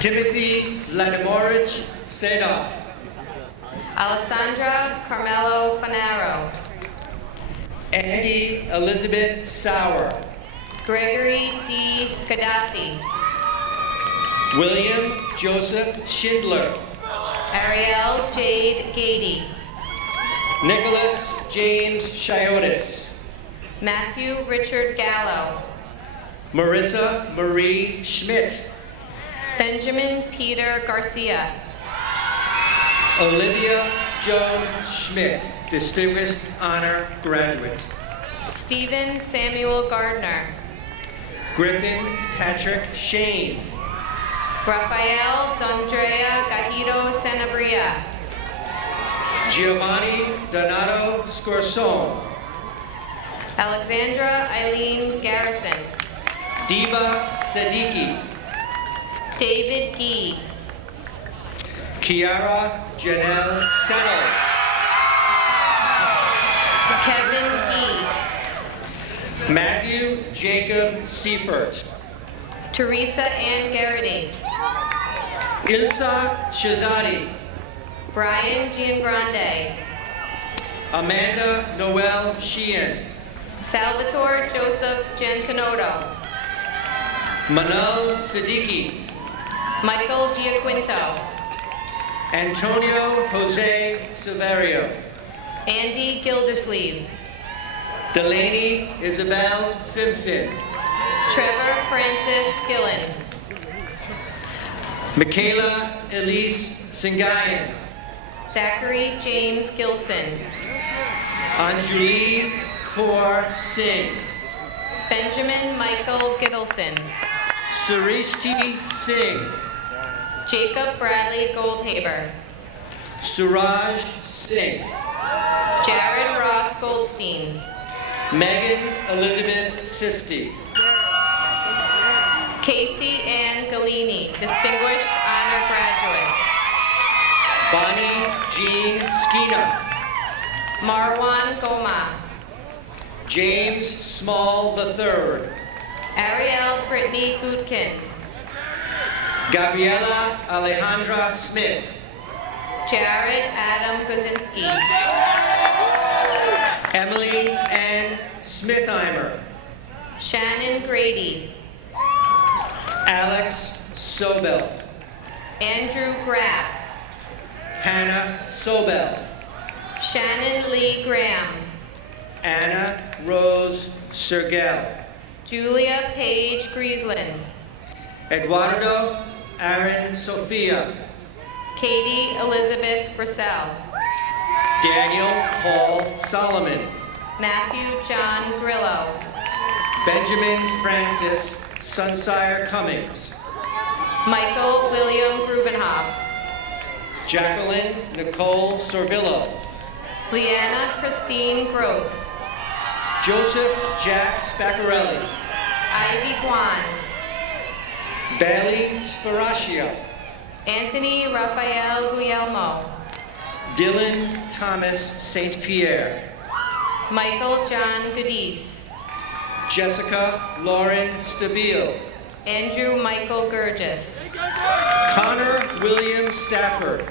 Timothy Vladimirovich Sedov. Alessandra Carmelo Fanaro. Andy Elizabeth Sauer. Gregory D. Gadassi. William Joseph Schindler. Ariel Jade Gady. Nicholas James Chiotis. Matthew Richard Gallo. Marissa Marie Schmidt. Benjamin Peter Garcia. Olivia Joan Schmidt, Distinguished Honor Graduate. Stephen Samuel Gardner. Griffin Patrick Shane. Rafael D'Andrea Gajido Sanabria. Giovanni Donato Scorson. Alexandra Eileen Garrison. Diva Siddiqui. David Gee. Kiara Janelle Settles. Kevin Gee. Matthew Jacob Seifert. Teresa Ann Garrity. Ilsa Shazadi. Brian Giangrande. Amanda Noel Sheehan. Salvatore Joseph Giantinoto. Manal Siddiqui. Michael Giaquinto. Antonio Jose Silverio. Andy Gildersleeve. Delaney Isabel Simpson. Trevor Francis Gillen. Michaela Elise Singayan. Zachary James Gilson. Anjuli Kaur Singh. Benjamin Michael Gittleson. Surishti Singh. Jacob Bradley Goldhaber. Suraj Singh. Jared Ross Goldstein. Megan Elizabeth Sisti. Casey Ann Galini, Distinguished Honor Graduate. Bonnie Jean Skina. Marwan Goma. James Small III. Ariel Brittany Gutkin. Gabriela Alejandra Smith. Jared Adam Gozinski. Emily Ann Smithheimer. Shannon Grady. Alex Sobel. Andrew Graff. Hannah Sobel. Shannon Lee Graham. Anna Rose Sergel. Julia Paige Griesland. Eduardo Aaron Sophia. Katie Elizabeth Brissell. Daniel Paul Solomon. Matthew John Grillo. Benjamin Francis Sunsire Cummings. Michael William Grubenhoff. Jacqueline Nicole Sorvillo. Leanna Christine Groats. Joseph Jack Spaccarelli. Ivy Guan. Bailey Sparaccio. Anthony Rafael Guillermo. Dylan Thomas St. Pierre. Michael John Goodis. Jessica Lauren Stabile. Andrew Michael Gurgis. Connor William Stafford.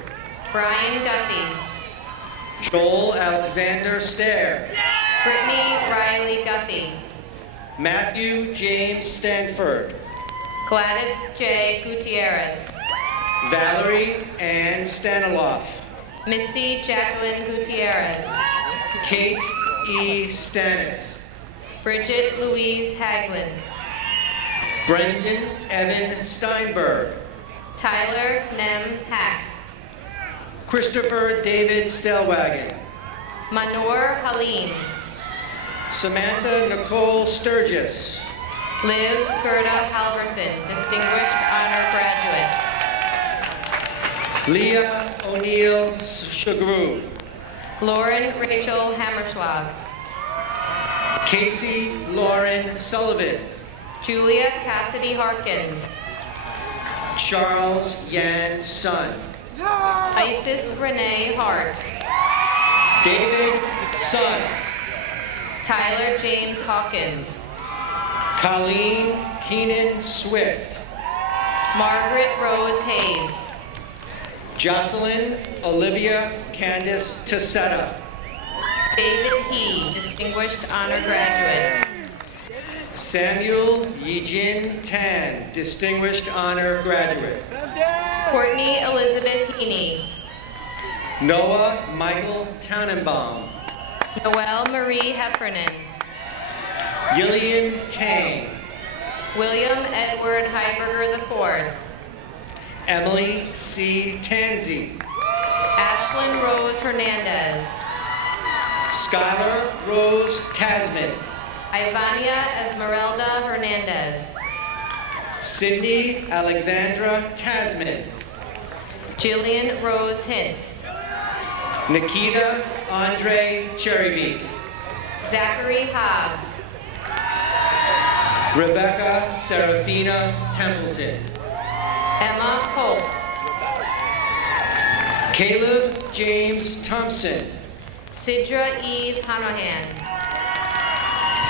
Brian Duffy. Joel Alexander Stair. Brittany Riley Guffey. Matthew James Stanford. Gladys J. Gutierrez. Valerie Ann Staniloff. Mitzi Jacqueline Gutierrez. Kate E. Stannis. Bridget Louise Hagland. Brendan Evan Steinberg. Tyler Nem Hack. Christopher David Stellwagen. Manur Halim. Samantha Nicole Sturgis. Liv Gerda Halverson, Distinguished Honor Graduate. Leah O'Neill Shagru. Lauren Rachel Hammerschlag. Casey Lauren Sullivan. Julia Cassidy Harkins. Charles Yan Sun. Isis Renee Hart. David Sun. Tyler James Hawkins. Colleen Keenan Swift. Margaret Rose Hayes. Jocelyn Olivia Candice Tassetta. David He, Distinguished Honor Graduate. Samuel Yijin Tan, Distinguished Honor Graduate. Courtney Elizabeth Heaney. Noah Michael Tannenbaum. Noelle Marie Heffernan. Gillian Tang. William Edward Heiberger IV. Emily C. Tanzi. Ashlyn Rose Hernandez. Skylar Rose Tasman. Ivania Esmeralda Hernandez. Cindy Alexandra Tasman. Jillian Rose Hintz. Nikita Andre Cherevik. Zachary Hobbs. Rebecca Serafina Templeton. Emma Holtz. Caleb James Thompson. Sidra Eve Hanahan.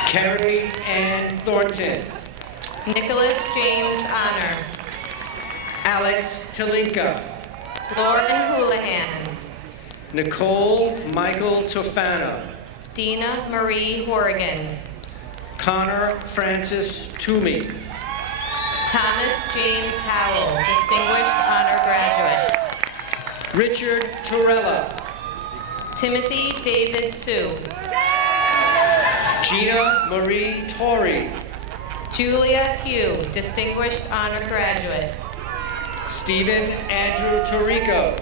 Carrie Ann Thornton. Nicholas James Honor. Alex Talinka. Lauren Houlihan. Nicole Michael Tofano. Dina Marie Horrigan. Connor Francis Toomey. Thomas James Howell, Distinguished Honor Graduate. Richard Torella. Timothy David Sue. Gina Marie Torrey. Julia Hugh, Distinguished Honor Graduate. Stephen Andrew Tarico.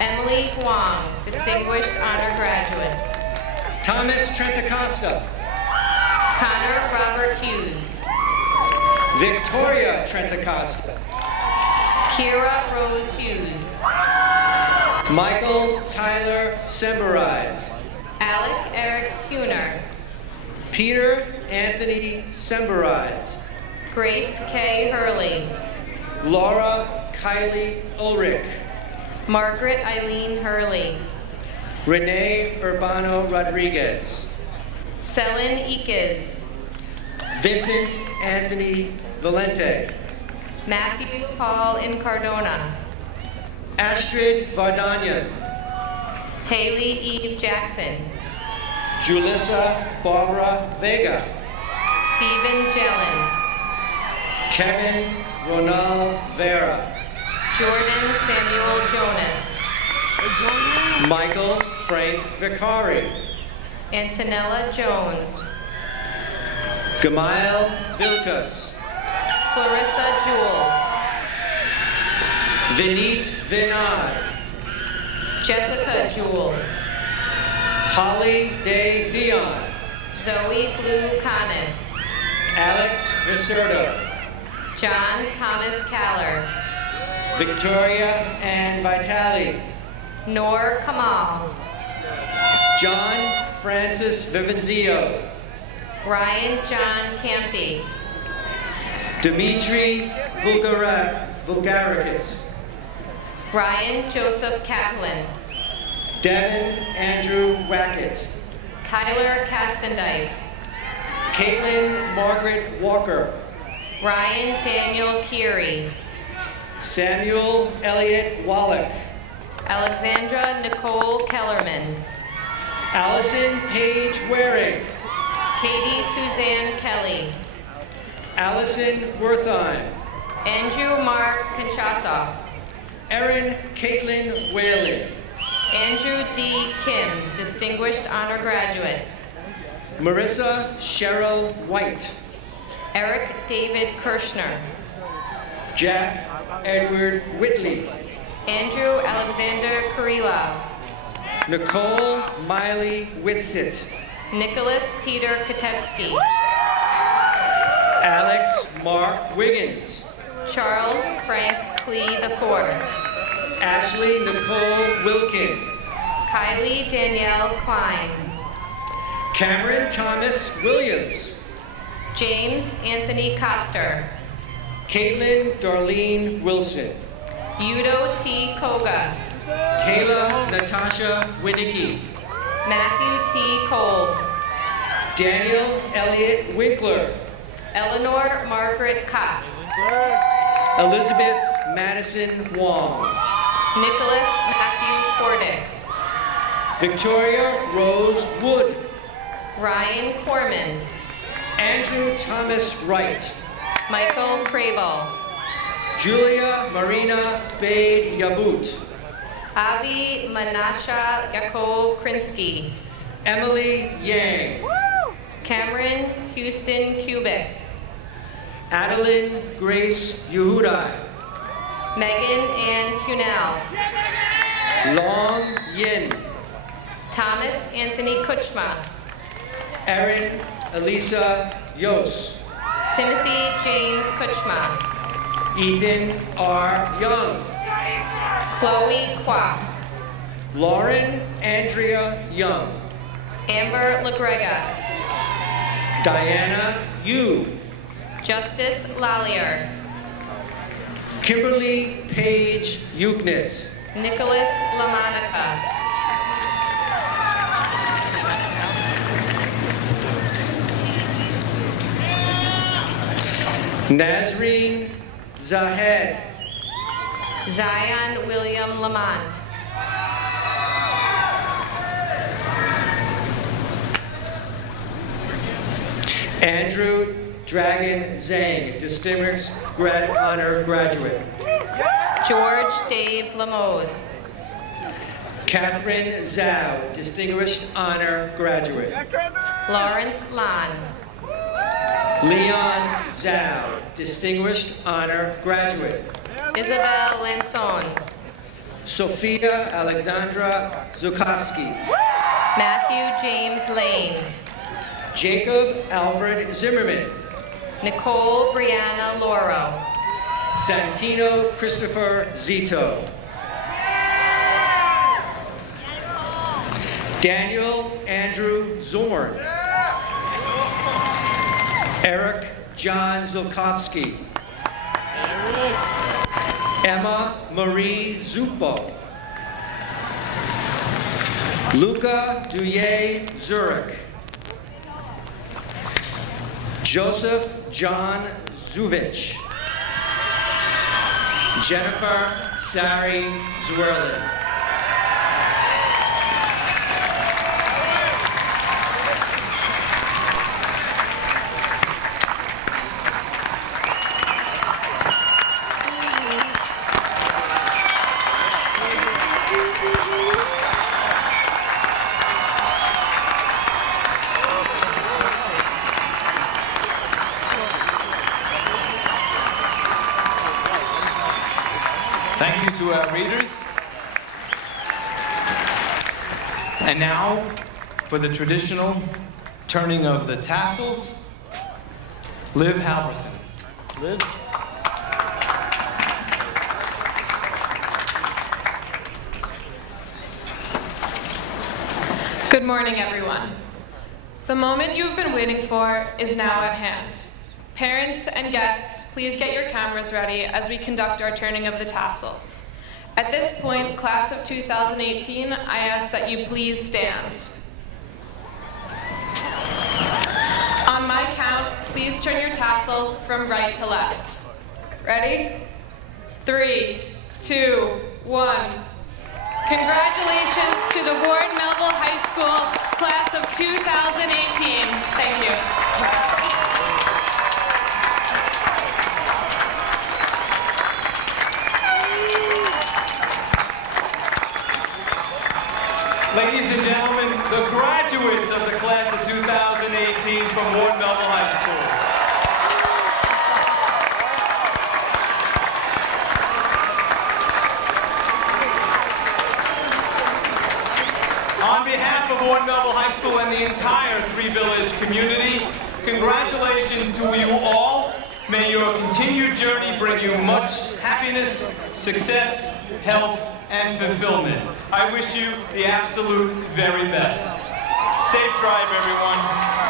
Emily Huang, Distinguished Honor Graduate. Thomas Trentacosta. Connor Robert Hughes. Victoria Trentacosta. Kira Rose Hughes. Michael Tyler Semberides. Alec Eric Huner. Peter Anthony Semberides. Grace K. Hurley. Laura Kylie Ulrich. Margaret Eileen Hurley. Renee Urbano Rodriguez. Selin Iquez. Vincent Anthony Valente. Matthew Paul Incardona. Astrid Vardanyan. Haley Eve Jackson. Julissa Barbara Vega. Stephen Jellin. Kevin Ronald Vera. Jordan Samuel Jonas. Michael Frank Vicari. Antonella Jones. Gamail Vilkas. Clarissa Jules. Vinit Vinod. Jessica Jules. Holly Day Vion. Zoe Blue Canis. Alex Viserdo. John Thomas Caller. Victoria Ann Vitale. Noor Kamal. John Francis Vivanzio. Ryan John Campy. Dmitry Vulgarikis. Ryan Joseph Kaplan. Devin Andrew Wackett. Tyler Castendike. Caitlin Margaret Walker. Ryan Daniel Keary. Samuel Elliott Wallach. Alexandra Nicole Kellerman. Allison Paige Waring. Katie Suzanne Kelly. Allison Wertheim. Andrew Mark Konchasov. Erin Caitlin Whalen. Andrew D. Kim, Distinguished Honor Graduate. Marissa Cheryl White. Eric David Kirschner. Jack Edward Whitley. Andrew Alexander Kurilov. Nicole Miley Whitsitt. Nicholas Peter Katevsky. Alex Mark Wiggins. Charles Frank Klee IV. Ashley Nicole Wilkin. Kylie Danielle Klein. Cameron Thomas Williams. James Anthony Coster. Caitlin Darlene Wilson. Yudo T. Koga. Kayla Natasha Winicki. Matthew T. Kolb. Daniel Elliott Winkler. Eleanor Margaret Kopp. Elizabeth Madison Wong. Nicholas Matthew Cordick. Victoria Rose Wood. Ryan Corman. Andrew Thomas Wright. Michael Crable. Julia Marina Bade Yabut. Avi Menasha Yakov Krinsky. Emily Yang. Cameron Houston Kubik. Adeline Grace Yehudai. Megan Ann Cunell. Long Yin. Thomas Anthony Kuchma. Erin Elisa Yos. Timothy James Kuchma. Ethan R. Young. Chloe Kwok. Lauren Andrea Young. Amber LaGrega. Diana Yu. Justice Lallier. Kimberly Page Yuknis. Nicholas LaMonica. Nazreen Zahed. Zion William Lamont. Andrew Dragon Zhang, Distinguished Honor Graduate. George Dave Lamoth. Catherine Zhao, Distinguished Honor Graduate. Lawrence Lan. Leon Zhao, Distinguished Honor Graduate. Isabel Lanson. Sophia Alexandra Zukovsky. Matthew James Lane. Jacob Alfred Zimmerman. Nicole Brianna Loro. Santino Christopher Zito. Daniel Andrew Zorn. Eric John Zulkowski. Emma Marie Zupo. Luca Duye Zurich. Joseph John Zuvich. Jennifer Sari Zwirlin. Thank you to our readers. And now, for the traditional turning of the tassels, Liv Halverson. Liv? Good morning, everyone. The moment you've been waiting for is now at hand. Parents and guests, please get your cameras ready as we conduct our turning of the tassels. At this point, class of 2018, I ask that you please stand. On my count, please turn your tassel from right to left. Ready? 3, 2, 1. Congratulations to the Ward Melville High School class of 2018. Thank you. Ladies and gentlemen, the graduates of the class of 2018 from Ward Melville High School. On behalf of Ward Melville High School and the entire Three Village community, congratulations to you all. May your continued journey bring you much happiness, success, health, and fulfillment. I wish you the absolute very best. Safe drive, everyone.